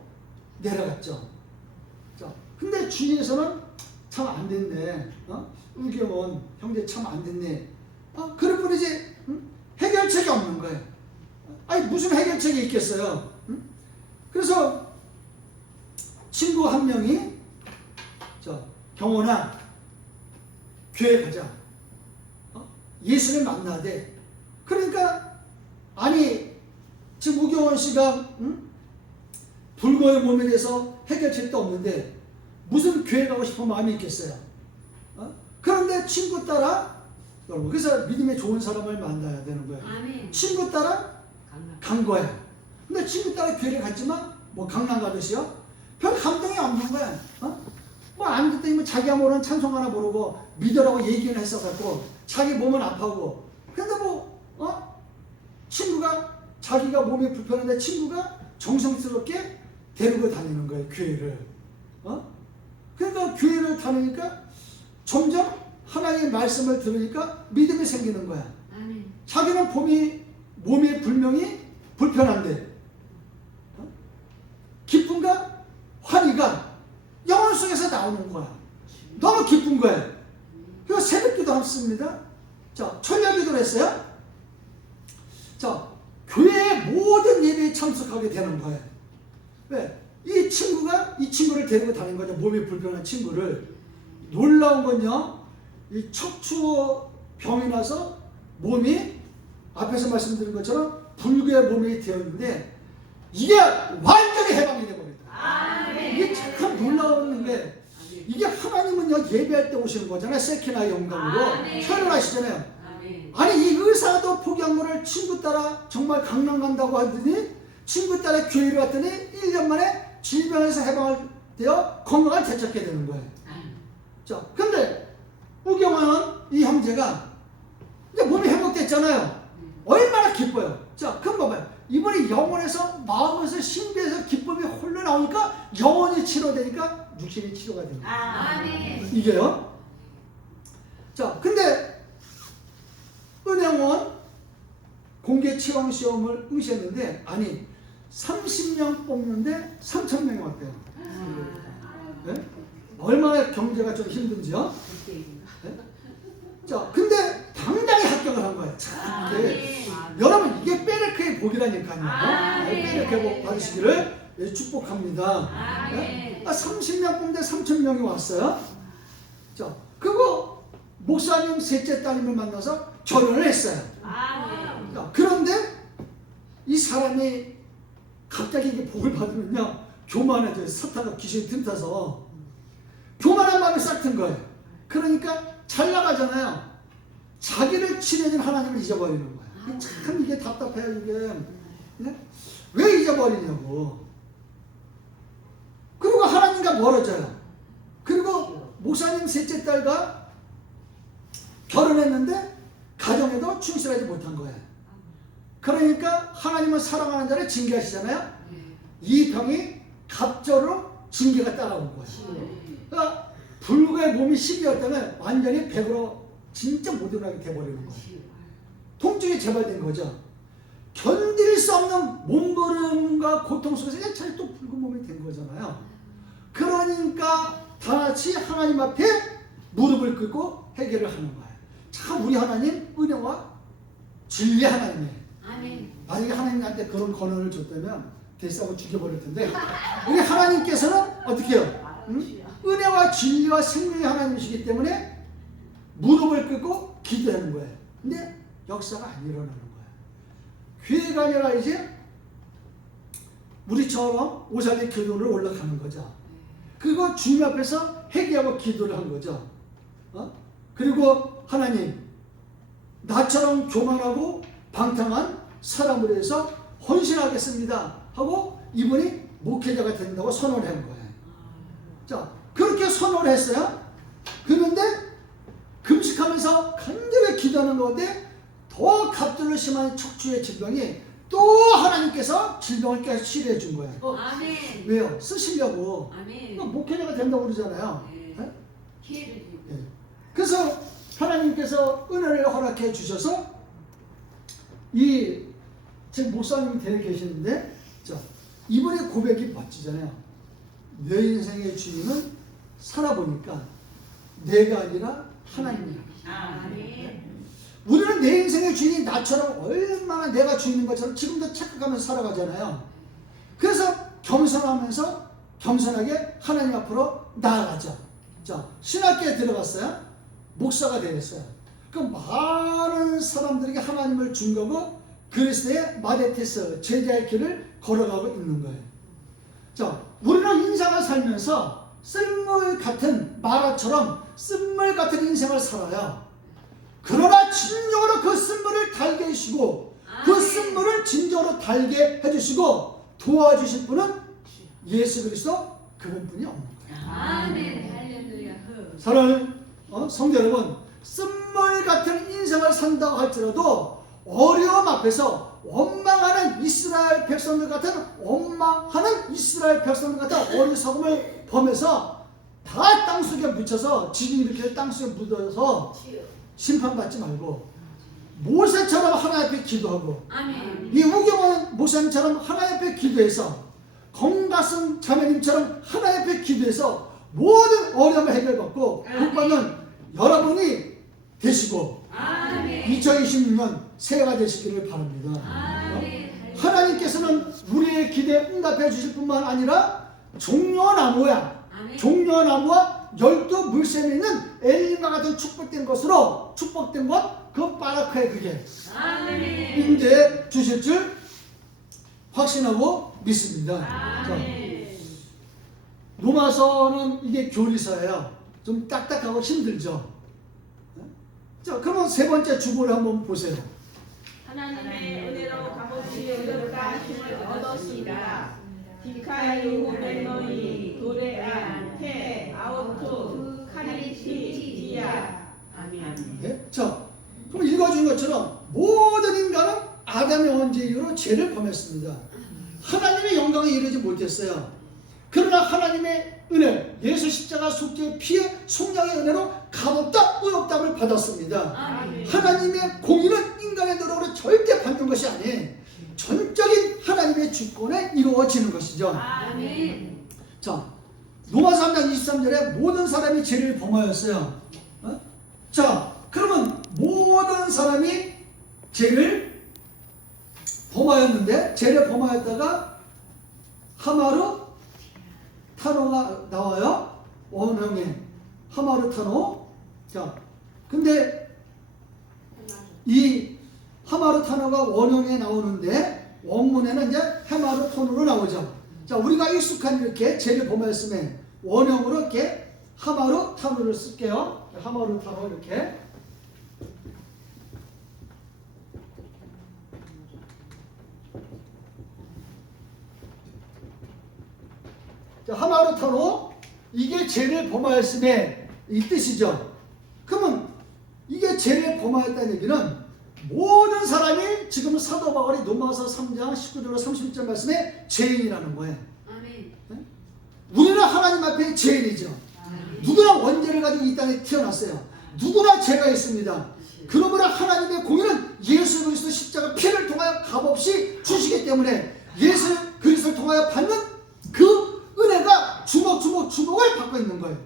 내려갔죠. 자, 근데 주위에서는 참 안 됐네. 우경원 형제 참 안 됐네. 그럴 뿐이지 해결책이 없는 거예요. 아니 무슨 해결책이 있겠어요. 그래서 친구 한 명이 경원아 교회 가자. 예수를 만나야 돼. 그러니까 아니 지금 우경원 씨가 불구의 몸에 대해서 해결책도 없는데 무슨 교회 가고 싶은 마음이 있겠어요. 그런데 친구 따라 여러분 그래서 믿음에 좋은 사람을 만나야 되는 거예요. 아멘. 친구 따라 간 거야. 근데 친구 따라 교회를 갔지만 뭐 강남 가듯이요. 별 감동이 없는 거야. 뭐 안 듣더니 뭐 자기가 모르는 찬송 하나 모르고 믿으라고 얘기를 했어갖고 자기 몸은 아파하고 근데 친구가 자기가 몸이 불편한데 친구가 정성스럽게 데리고 다니는 거예요. 교회를. 그러니까 교회를 다니니까 점점 하나님의 말씀을 들으니까 믿음이 생기는 거야. 아멘. 자기는 몸이 분명히 불편한데 기쁨과 환희가 영혼 속에서 나오는 거야. 너무 기쁜 거야. 그래서 새벽기도 했습니다. 자, 철야기도를 했어요. 자, 교회의 모든 예배에 참석하게 되는 거예요. 왜? 이 친구를 데리고 다닌 거죠. 몸이 불편한 친구를. 놀라운 건요, 이 척추병이 나서 몸이 앞에서 말씀드린 것처럼 불구의 몸이 되었는데 이게 완전히 해방이 되어버렸다. 이게 참 놀라운 게 이게 하나님은요 예배할 때 오시는 거잖아요. 세키나 영광으로 표현하시잖아요. 아니 이 의사도 포기한 거를 친구 따라 정말 강남 간다고 하더니 친구 따라 교회를 갔더니 1년 만에 질병에서 해방을 되어 건강을 되찾게 되는 거예요. 자, 근데 우경화는 이 형제가 이제 몸이 회복됐잖아요. 얼마나 기뻐요. 자, 그럼 봐봐요. 이번에 영혼에서 마음에서 신비에서 기쁨이 홀로 나오니까 영혼이 치료되니까 육신이 치료가 됩니다. 이게요. 자, 근데 은행원 공개 채용 시험을 응시했는데 아니 30명 뽑는데 3,000명이 왔대요. 네? 얼마나 경제가 좀 힘든지요. 네? 자, 근데 당당히 합격을 한 거예요. 참, 여러분 이게 베르크의 복이라니까요. 베르크의 복 받으시기를 축복합니다. 네? 30명 뽑는데 3,000명이 왔어요. 자, 그거 목사님 셋째 따님을 만나서 결혼을 했어요. 자, 그런데 이 사람이 갑자기 이게 복을 받으면요 교만해져요. 사탄과 귀신이 틈타서 교만한 마음이 싹 든 거예요. 그러니까 잘 나가잖아요. 자기를 친해진 하나님을 잊어버리는 거예요. 참 이게 답답해요. 이게 네? 왜 잊어버리냐고. 그리고 하나님과 멀어져요. 그리고 목사님 셋째 딸과 결혼했는데 가정에도 충실하지 못한 거예요. 그러니까 하나님은 사랑하는 자를 징계하시잖아요. 이 병이 갑절로 징계가 따라온 거예요. 그러니까 불구의 몸이 10이었다면 완전히 100으로 진짜 못 일어나게 돼버리는 거예요. 통증이 재발된 거죠. 견딜 수 없는 몸부림과 고통 속에서 차라리 또 붉은 몸이 된 거잖아요. 그러니까 다 같이 하나님 앞에 무릎을 꿇고 해결을 하는 거예요. 참 우리 하나님 은혜와 진리 하나님이에요. 만약에 하나님한테 그런 권한을 줬다면 대싸고 죽여버릴 텐데 우리 하나님께서는 어떻게 해요? 은혜와 진리와 생명의 하나님이시기 때문에 무릎을 꿇고 기도하는 거예요. 근데 역사가 안 일어나는 거예요. 교회가 아니라 이제 우리처럼 오살리 교도로 올라가는 거죠. 그리고 주님 앞에서 회개하고 기도를 한 거죠. 그리고 하나님 나처럼 교만하고 방탕한 사람으로 해서 헌신하겠습니다 하고 이분이 목회자가 된다고 선언을 한 거예요. 자, 그렇게 선언을 했어요. 그런데 금식하면서 간절히 기도하는 가운데 더 갑절로 심한 척추의 질병이 또 하나님께서 질병을 계속 치료해 준 거예요. 왜요? 쓰시려고. 그러니까 목회자가 된다고 그러잖아요. 네? 그래서 하나님께서 은혜를 허락해 주셔서 지금 목사님이 되어 계시는데 자, 이번에 고백이 멋지잖아요. 내 인생의 주인은 살아보니까 내가 아니라 하나님이야. 우리는 내 인생의 주인이 나처럼 얼마나 내가 주인인 것처럼 지금도 착각하면서 살아가잖아요. 그래서 겸손하면서 겸손하게 하나님 앞으로 나아가죠. 자, 신학교에 들어갔어요. 목사가 되었어요. 그 많은 사람들에게 하나님을 준 거고 그리스도의 마데테스 제자의 길을 걸어가고 있는 거예요. 자, 우리는 인생을 살면서 쓴물 같은 마라처럼 쓴물 같은 인생을 살아요. 그러나 진정으로 그 쓴물을 달게 해주시고 그 쓴물을 진정으로 달게 해주시고 도와주실 분은 예수 그리스도 그분뿐이 없는 거예요. 사랑하는 성도 여러분, 쓴물 같은 인생을 산다고 할지라도 어려움 앞에서 원망하는 이스라엘 백성들 같은 원망하는 이스라엘 백성들 같은 어리석음을 범해서 다 땅속에 묻혀서 지금 이렇게 땅속에 묻어서 심판받지 말고 모세처럼 하나님 앞에 기도하고 이 우경원 목사님처럼 하나님 앞에 기도해서 건가슴 자매님처럼 하나님 앞에 기도해서 모든 어려움을 해결받고 복받는 여러분이 되시고 2026년 새해가 되시기를 바랍니다. 하나님께서는 우리의 기대에 응답해 주실 뿐만 아니라 종려나무와 12 물샘이 있는 엘림과 같은 축복된 것으로 축복된 것, 그 바라크의 그게 임대해 주실 줄 확신하고 믿습니다. 자, 로마서는 이게 교리서예요. 좀 딱딱하고 힘들죠. 자, 그러면 세 번째 주보를 한번 보세요. 하나님의 은혜로 값없이 의롭다 하심을 얻었습니다. 디카이오 멜로이 도레안 테 아우토 카리티 디아 아멘. 네? 자, 그럼 읽어준 것처럼 모든 인간은 아담의 원죄 이후로 죄를 범했습니다. 하나님의 영광에 이르지 못했어요. 그러나 하나님의 은혜, 예수 십자가 속죄의 피의 속량의 은혜로 값없다 의롭다를 받았습니다. 하나님의 공의는 인간의 노력으로 절대 받는 것이 아닌 전적인 하나님의 주권에 이루어지는 것이죠. 아멘. 자, 로마서 3장 23절에 모든 사람이 죄를 범하였어요. 자, 그러면 모든 사람이 죄를 범하였는데, 죄를 범하였다가 하마르 타노가 나와요. 원형의 하마르 타노. 자, 근데 이 하마르 타노가 원형에 나오는데 원문에는 이제 하마르 톤으로 나오죠. 자, 우리가 익숙한 이렇게 죄를 범하였음에 원형으로 이렇게 하마르 타노를 쓸게요. 하마르 타노 이렇게. 자, 하마르 타노, 이게 죄를 범하였음에 이 뜻이죠. 그러면 이게 죄를 범하였다는 얘기는 모든 사람이 지금 사도 바울이 로마서 3장 19절로 31절 말씀에 죄인이라는 거예요. 우리는 하나님 앞에 죄인이죠. 누구나 원죄를 가지고 이 땅에 태어났어요. 누구나 죄가 있습니다. 그러므로 하나님의 공의는 예수 그리스도 십자가 피를 통하여 값없이 주시기 때문에 예수 그리스도를 통하여 받는 그 은혜가 주목을 받고 있는 거예요.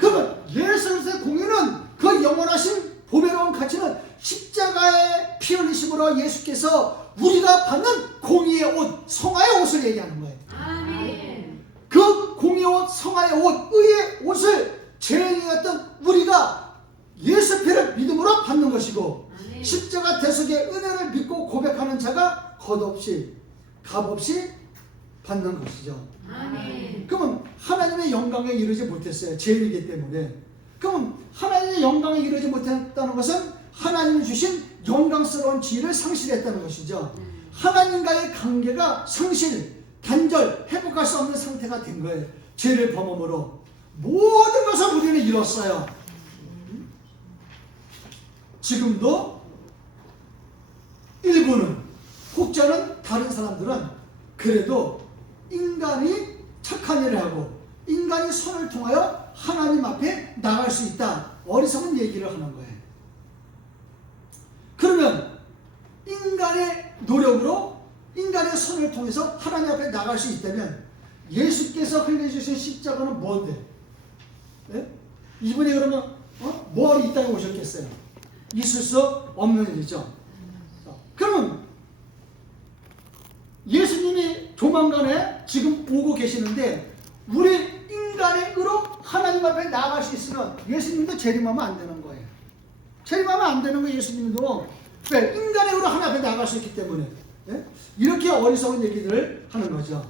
그러면 예수 그리스도의 공의는 그 영원하신 보배로운 가치는 십자가의 피 흘리심으로 예수께서 우리가 받는 공의의 옷, 성화의 옷을 얘기하는 거예요. 그 공의의 옷, 성화의 옷, 의의 옷을 죄인이었던 우리가 예수 피를 믿음으로 받는 것이고, 십자가 대속의 은혜를 믿고 고백하는 자가 값없이 받는 것이죠. 그러면 하나님의 영광에 이르지 못했어요. 죄인이기 때문에. 그럼 하나님의 영광에 이르지 못했다는 것은 하나님이 주신 영광스러운 지위를 상실했다는 것이죠. 하나님과의 관계가 단절, 회복할 수 없는 상태가 된 거예요. 죄를 범함으로 모든 것을 우리는 잃었어요. 지금도 일부는, 혹자는 다른 사람들은 그래도 인간이 착한 일을 하고 인간이 선을 통하여 하나님 앞에 나갈 수 있다, 어리석은 얘기를 하는 거예요. 그러면 인간의 노력으로 인간의 선을 통해서 하나님 앞에 나갈 수 있다면 예수께서 흘려주신 십자가는 뭔데? 네? 이분이 그러면 뭐 이 땅에 오셨겠어요? 있을 수 없는 일이죠. 그러면 예수님이 조만간에 지금 오고 계시는데 우리 인간의 의로 하나님 앞에 나아갈 수 있으면 예수님도 재림하면 안 되는 거예요. 재림하면 안 되는 거예요. 예수님도. 왜? 인간의 의로 하나님 앞에 나아갈 수 있기 때문에. 네? 이렇게 어리석은 얘기들을 하는 거죠.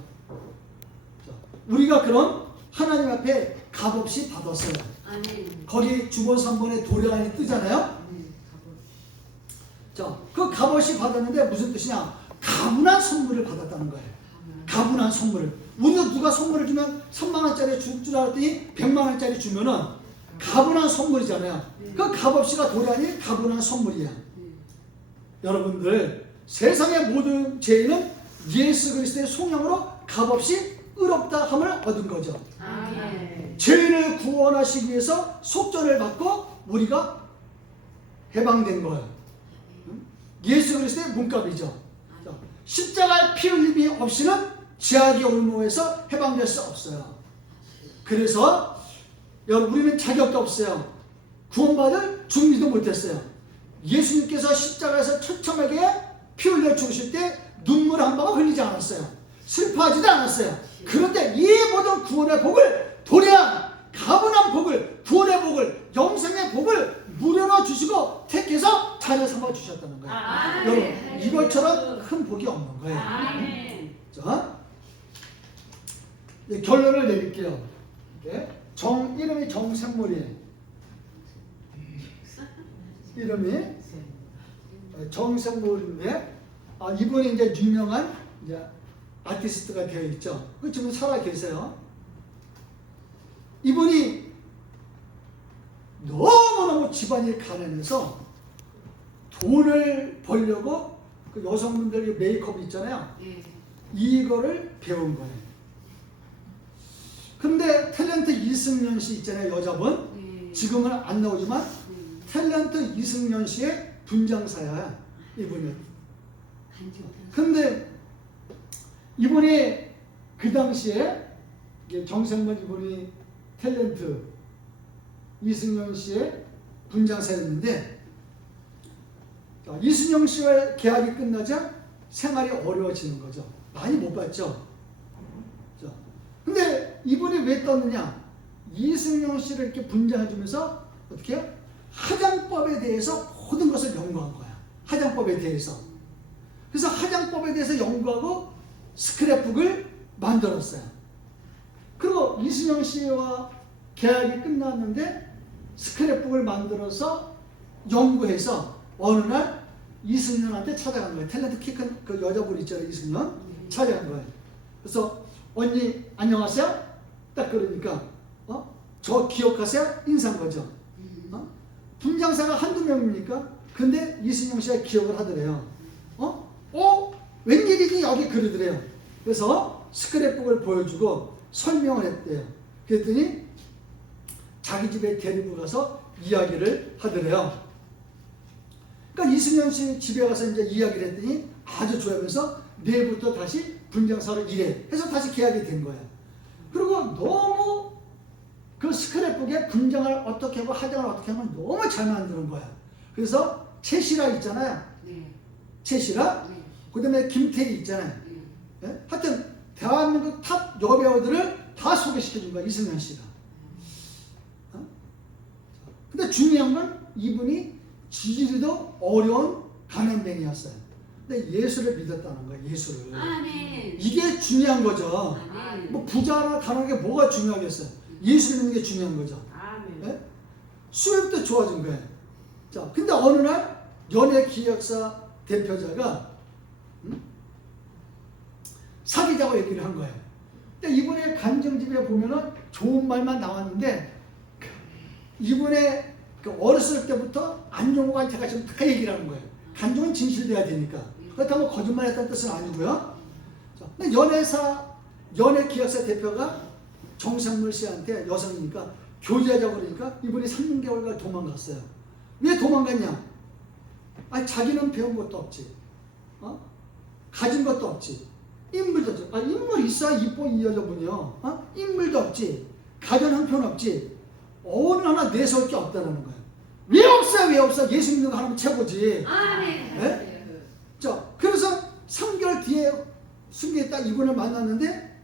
우리가 그럼 하나님 앞에 값없이 받았어요. 거기 주보 3번에 도량이 뜨잖아요. 자, 그 값없이 받았는데 무슨 뜻이냐? 가분한 선물을 받았다는 거예요. 가분한 선물을. 우리도 누가 선물을 주면 3만원짜리 줄 줄 알았더니 100만원짜리 주면은 가분한 선물이잖아요. 그 값없이가 도량이 가분한 선물이야. 여러분들, 세상의 모든 죄인은 예수 그리스도의 속량으로 값없이 의롭다 함을 얻은 거죠. 죄인을 구원하시기 위해서 속전을 받고 우리가 해방된 거예요. 예수 그리스도의 몸값이죠. 십자가의 피 흘림이 없이는 죄악의 올무에서 해방될 수 없어요. 그래서 여러분, 우리는 자격도 없어요. 구원받을 준비도 못했어요. 예수님께서 십자가에서 처참하게 피 흘려 죽으실 때 눈물 한 방울 흘리지 않았어요. 슬퍼하지도 않았어요. 그런데 이 모든 구원의 복을 도래한 가분한 복을, 구원의 복을, 영생의 복을 무료로 주시고 택해서 자녀 삼아 주셨다는 거예요. 여러분, 이것처럼 큰 복이 없는 거예요. 자, 결론을 내릴게요. 이름이 정생물이에요. 이름이 정생물인데, 이분이 이제 유명한 이제 아티스트가 되어 있죠. 지금 살아 계세요. 이분이 너무너무 집안이 가난해서 돈을 벌려고 그 여성분들 메이크업 있잖아요. 이거를 배운 거예요. 근데 탤런트 이승연 씨 있잖아요. 여자분. 지금은 안 나오지만 탤런트 이승연 씨의 분장사야. 이분이. 근데 이분이 그 당시에 정생문 이분이 탤런트 이승연 씨의 분장사였는데, 이승연 씨와 계약이 끝나자 생활이 어려워지는 거죠. 많이 못 받죠. 근데 이분이 왜 떴느냐? 이승연 씨를 이렇게 분장해주면서 어떻게 화장법에 대해서 모든 것을 연구한 거야. 화장법에 대해서. 그래서 화장법에 대해서 연구하고 스크랩북을 만들었어요. 그리고 이승연 씨와 계약이 끝났는데 스크랩북을 만들어서 연구해서 어느 날 이승연한테 찾아간 거예요. 탤런트 키 큰 그 여자분 있잖아요. 이승연. 찾아간 거예요. 그래서 언니 안녕하세요? 딱 그러니까 저 기억하세요? 인사한 거죠. 분장사가 한두 명입니까? 근데 이승연 씨가 기억을 하더래요. 웬일이니 여기 그러더래요. 그래서 스크랩북을 보여주고 설명을 했대요. 그랬더니 자기 집에 데리고 가서 이야기를 하더래요. 그러니까 이승연 씨 집에 가서 이제 이야기를 했더니 아주 좋아하면서 내일부터 다시 분장사로 일해 해서 다시 계약이 된 거예요. 그리고 너무 그 스크랩북에 분장을 어떻게 하고 화장을 어떻게 하면 너무 잘 만드는 거야. 그래서 최시라 있잖아요. 최시라, 그 다음에 김태희 있잖아요. 하여튼 대한민국 탑 여배우들을 다 소개시켜준 거야, 이승연 씨가. 근데 중요한 건 이분이 지지리도 어려운 가난뱅이였어요. 근데 예수를 믿었다는 거예요. 예수를. 아멘. 이게 중요한 거죠. 아멘. 뭐 부자나 가난한 게 뭐가 중요하겠어요. 예수 믿는 게 중요한 거죠. 아멘. 수입도 좋아진 거예요. 자, 근데 어느 날 연예기획사 대표자가 사귀자고 얘기를 한 거예요. 근데 이분의 간증집에 보면은 좋은 말만 나왔는데 이분의 그 어렸을 때부터 안종호한테가 지금 다 얘기를 하는 거예요. 간종은 진실돼야 되니까. 그렇다고 거짓말했다는 뜻은 아니고요. 자, 근데 연예기획사 대표가 정생물 씨한테 여성이니까 교제하자고 그러니까 이분이 3개월간 도망갔어요. 왜 도망갔냐? 자기는 배운 것도 없지. 가진 것도 없지. 인물도 없지. 인물 있어야 이뻐 이 여자분이요. 인물도 없지. 가전 형편 없지. 어느 하나 내세울 게 없다는 거예요. 왜 없어요? 왜 없어? 예수 믿는 거 하나면 최고지. 아멘. 네? 자, 그래서 3개월 뒤에 순교했다 이분을 만났는데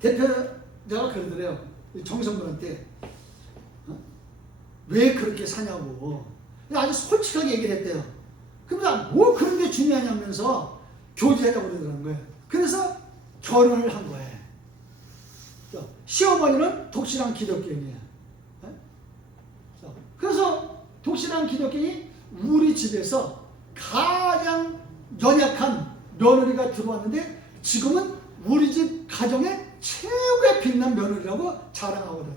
대표자가 그러더래요. 정성분한테 왜 그렇게 사냐고. 아주 솔직하게 얘기를 했대요. 그러면서 뭐 그런 게 중요하냐면서 교제하자고 그러더라는 거예요. 그래서 결혼을 한 거예요. 시어머니는 독실한 기독교인이에요. 그래서 독실한 기독교인이 우리 집에서 가장 연약한 며느리가 들어왔는데 지금은 우리 집 가정의 최고의 빛난 며느리라고 자랑하고 그래요.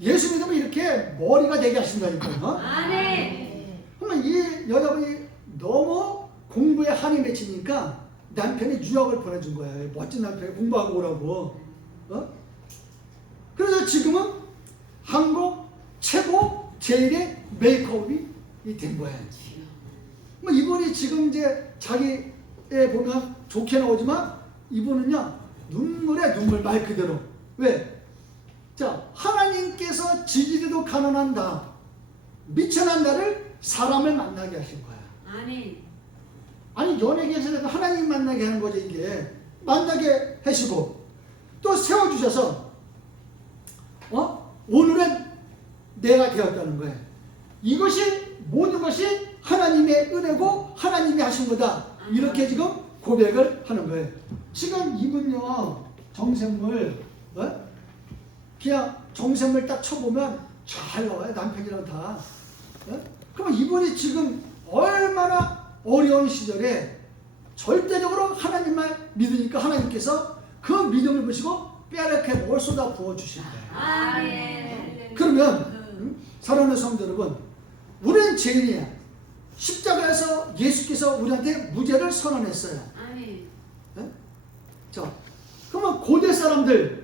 예수 믿으면 이렇게 머리가 되게 하신다니까요. 아멘. 그러면 이 여자분이 너무 공부에 한이 맺히니까 남편이 유학을 보내준 거예요. 멋진 남편이 공부하고 오라고. 그래서 지금은 한국 최고 제일의 메이크업이 된 거예요. 뭐 이분이 지금 이제 자기에 보면 좋게 나오지만 이분은요 눈물에 눈물 말 그대로. 왜? 자, 하나님께서 지지리도 가난한 나, 미천한 나를 사람을 만나게 하신 거야. 아멘. 아니 연예계에서 하나님 만나게 하는 거죠. 이게 만나게 하시고 또 세워주셔서 오늘은 내가 되었다는 거예요. 이것이 모든 것이 하나님의 은혜고 하나님이 하신 거다. 이렇게 지금 고백을 하는 거예요. 지금 이분요 정샘물 그냥 정샘물 딱 쳐보면 잘 나와요. 남편이랑 다. 그럼 이분이 지금 얼마나 어려운 시절에 절대적으로 하나님만 믿으니까 하나님께서 그 믿음을 보시고 뼈아래게 뭘 쏟아 부어주신 거예요. 그러면 사랑하는 성도 여러분, 우리는 죄인이야. 십자가에서 예수께서 우리한테 무죄를 선언했어요. 자, 그러면 고대 사람들은요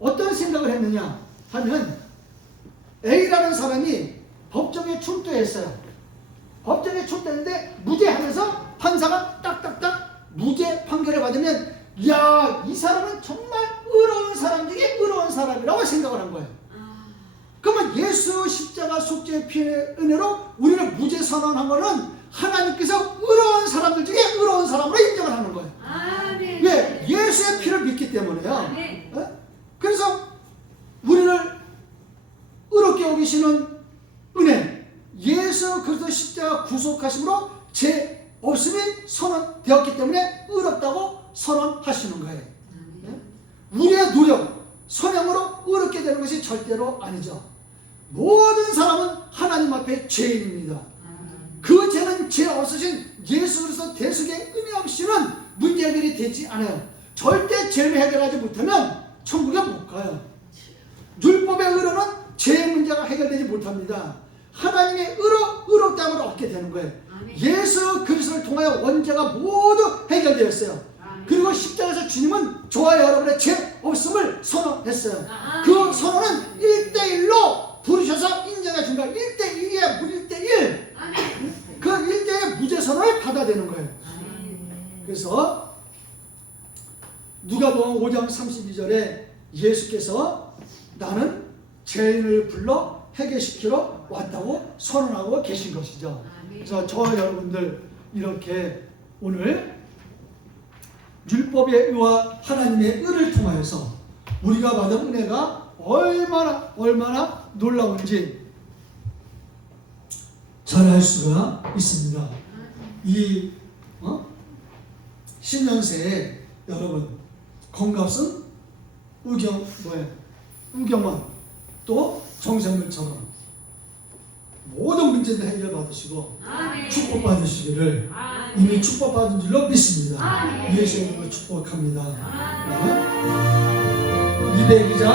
어떤 생각을 했느냐 하면 A라는 사람이 법정에 출두했어요. 법정에 출두했는데 무죄하면서 판사가 딱딱딱 무죄 판결을 받으면 야, 이 사람은 정말 의로운 사람 중에 의로운 사람이라고 생각을 한 거예요. 그러면 예수 십자가 속죄의 피의 은혜로 우리를 무죄 선언한 거는 하나님께서 의로운 사람들 중에 의로운 사람으로 인정을 하는 거예요. 왜? 예수의 피를 믿기 때문에요. 그래서 우리를 의롭게 여기시는 은혜, 예수 그리스도 십자가 구속하심으로 죄 없음이 선언되었기 때문에 의롭다고 선언하시는 거예요. 우리의 노력, 선행으로 의롭게 되는 것이 절대로 아니죠. 모든 사람은 하나님 앞에 죄인입니다. 그 죄는 죄 없으신 예수 그리스도 대속의 은혜 없이는 문제 해결이 되지 않아요. 절대 죄를 해결하지 못하면 천국에 못 가요. 율법의 의로는 죄의 문제가 해결되지 못합니다. 하나님의 의롭다함을 얻게 되는 거예요. 예수 그리스도를 통하여 원죄가 모두 해결되었어요. 그리고 십자가에서 주님은 저와 여러분의 죄 없음을 선언했어요. 그 선언은 1대1로 부르셔서 인정해 준 거예요. 1대1이에요. 1대1. 그 1대1의 무죄 선언을 받아내는 거예요. 그래서 누가복음 5장 32절에 예수께서 나는 죄인을 불러 회개시키러 왔다고 선언하고 계신 것이죠. 그래서 저와 여러분들 이렇게 오늘 율법의 의와 하나님의 의를 통하여서 우리가 받은 은혜가 얼마나 놀라운지 잘 알 수가 있습니다. 이 신년새에 여러분 검값은 우경만 또 정샘물처럼 모든 문제들 해결받으시고 축복받으시기를 이미 축복받은 줄로 믿습니다. 예수의 이름으로 축복합니다. 200이자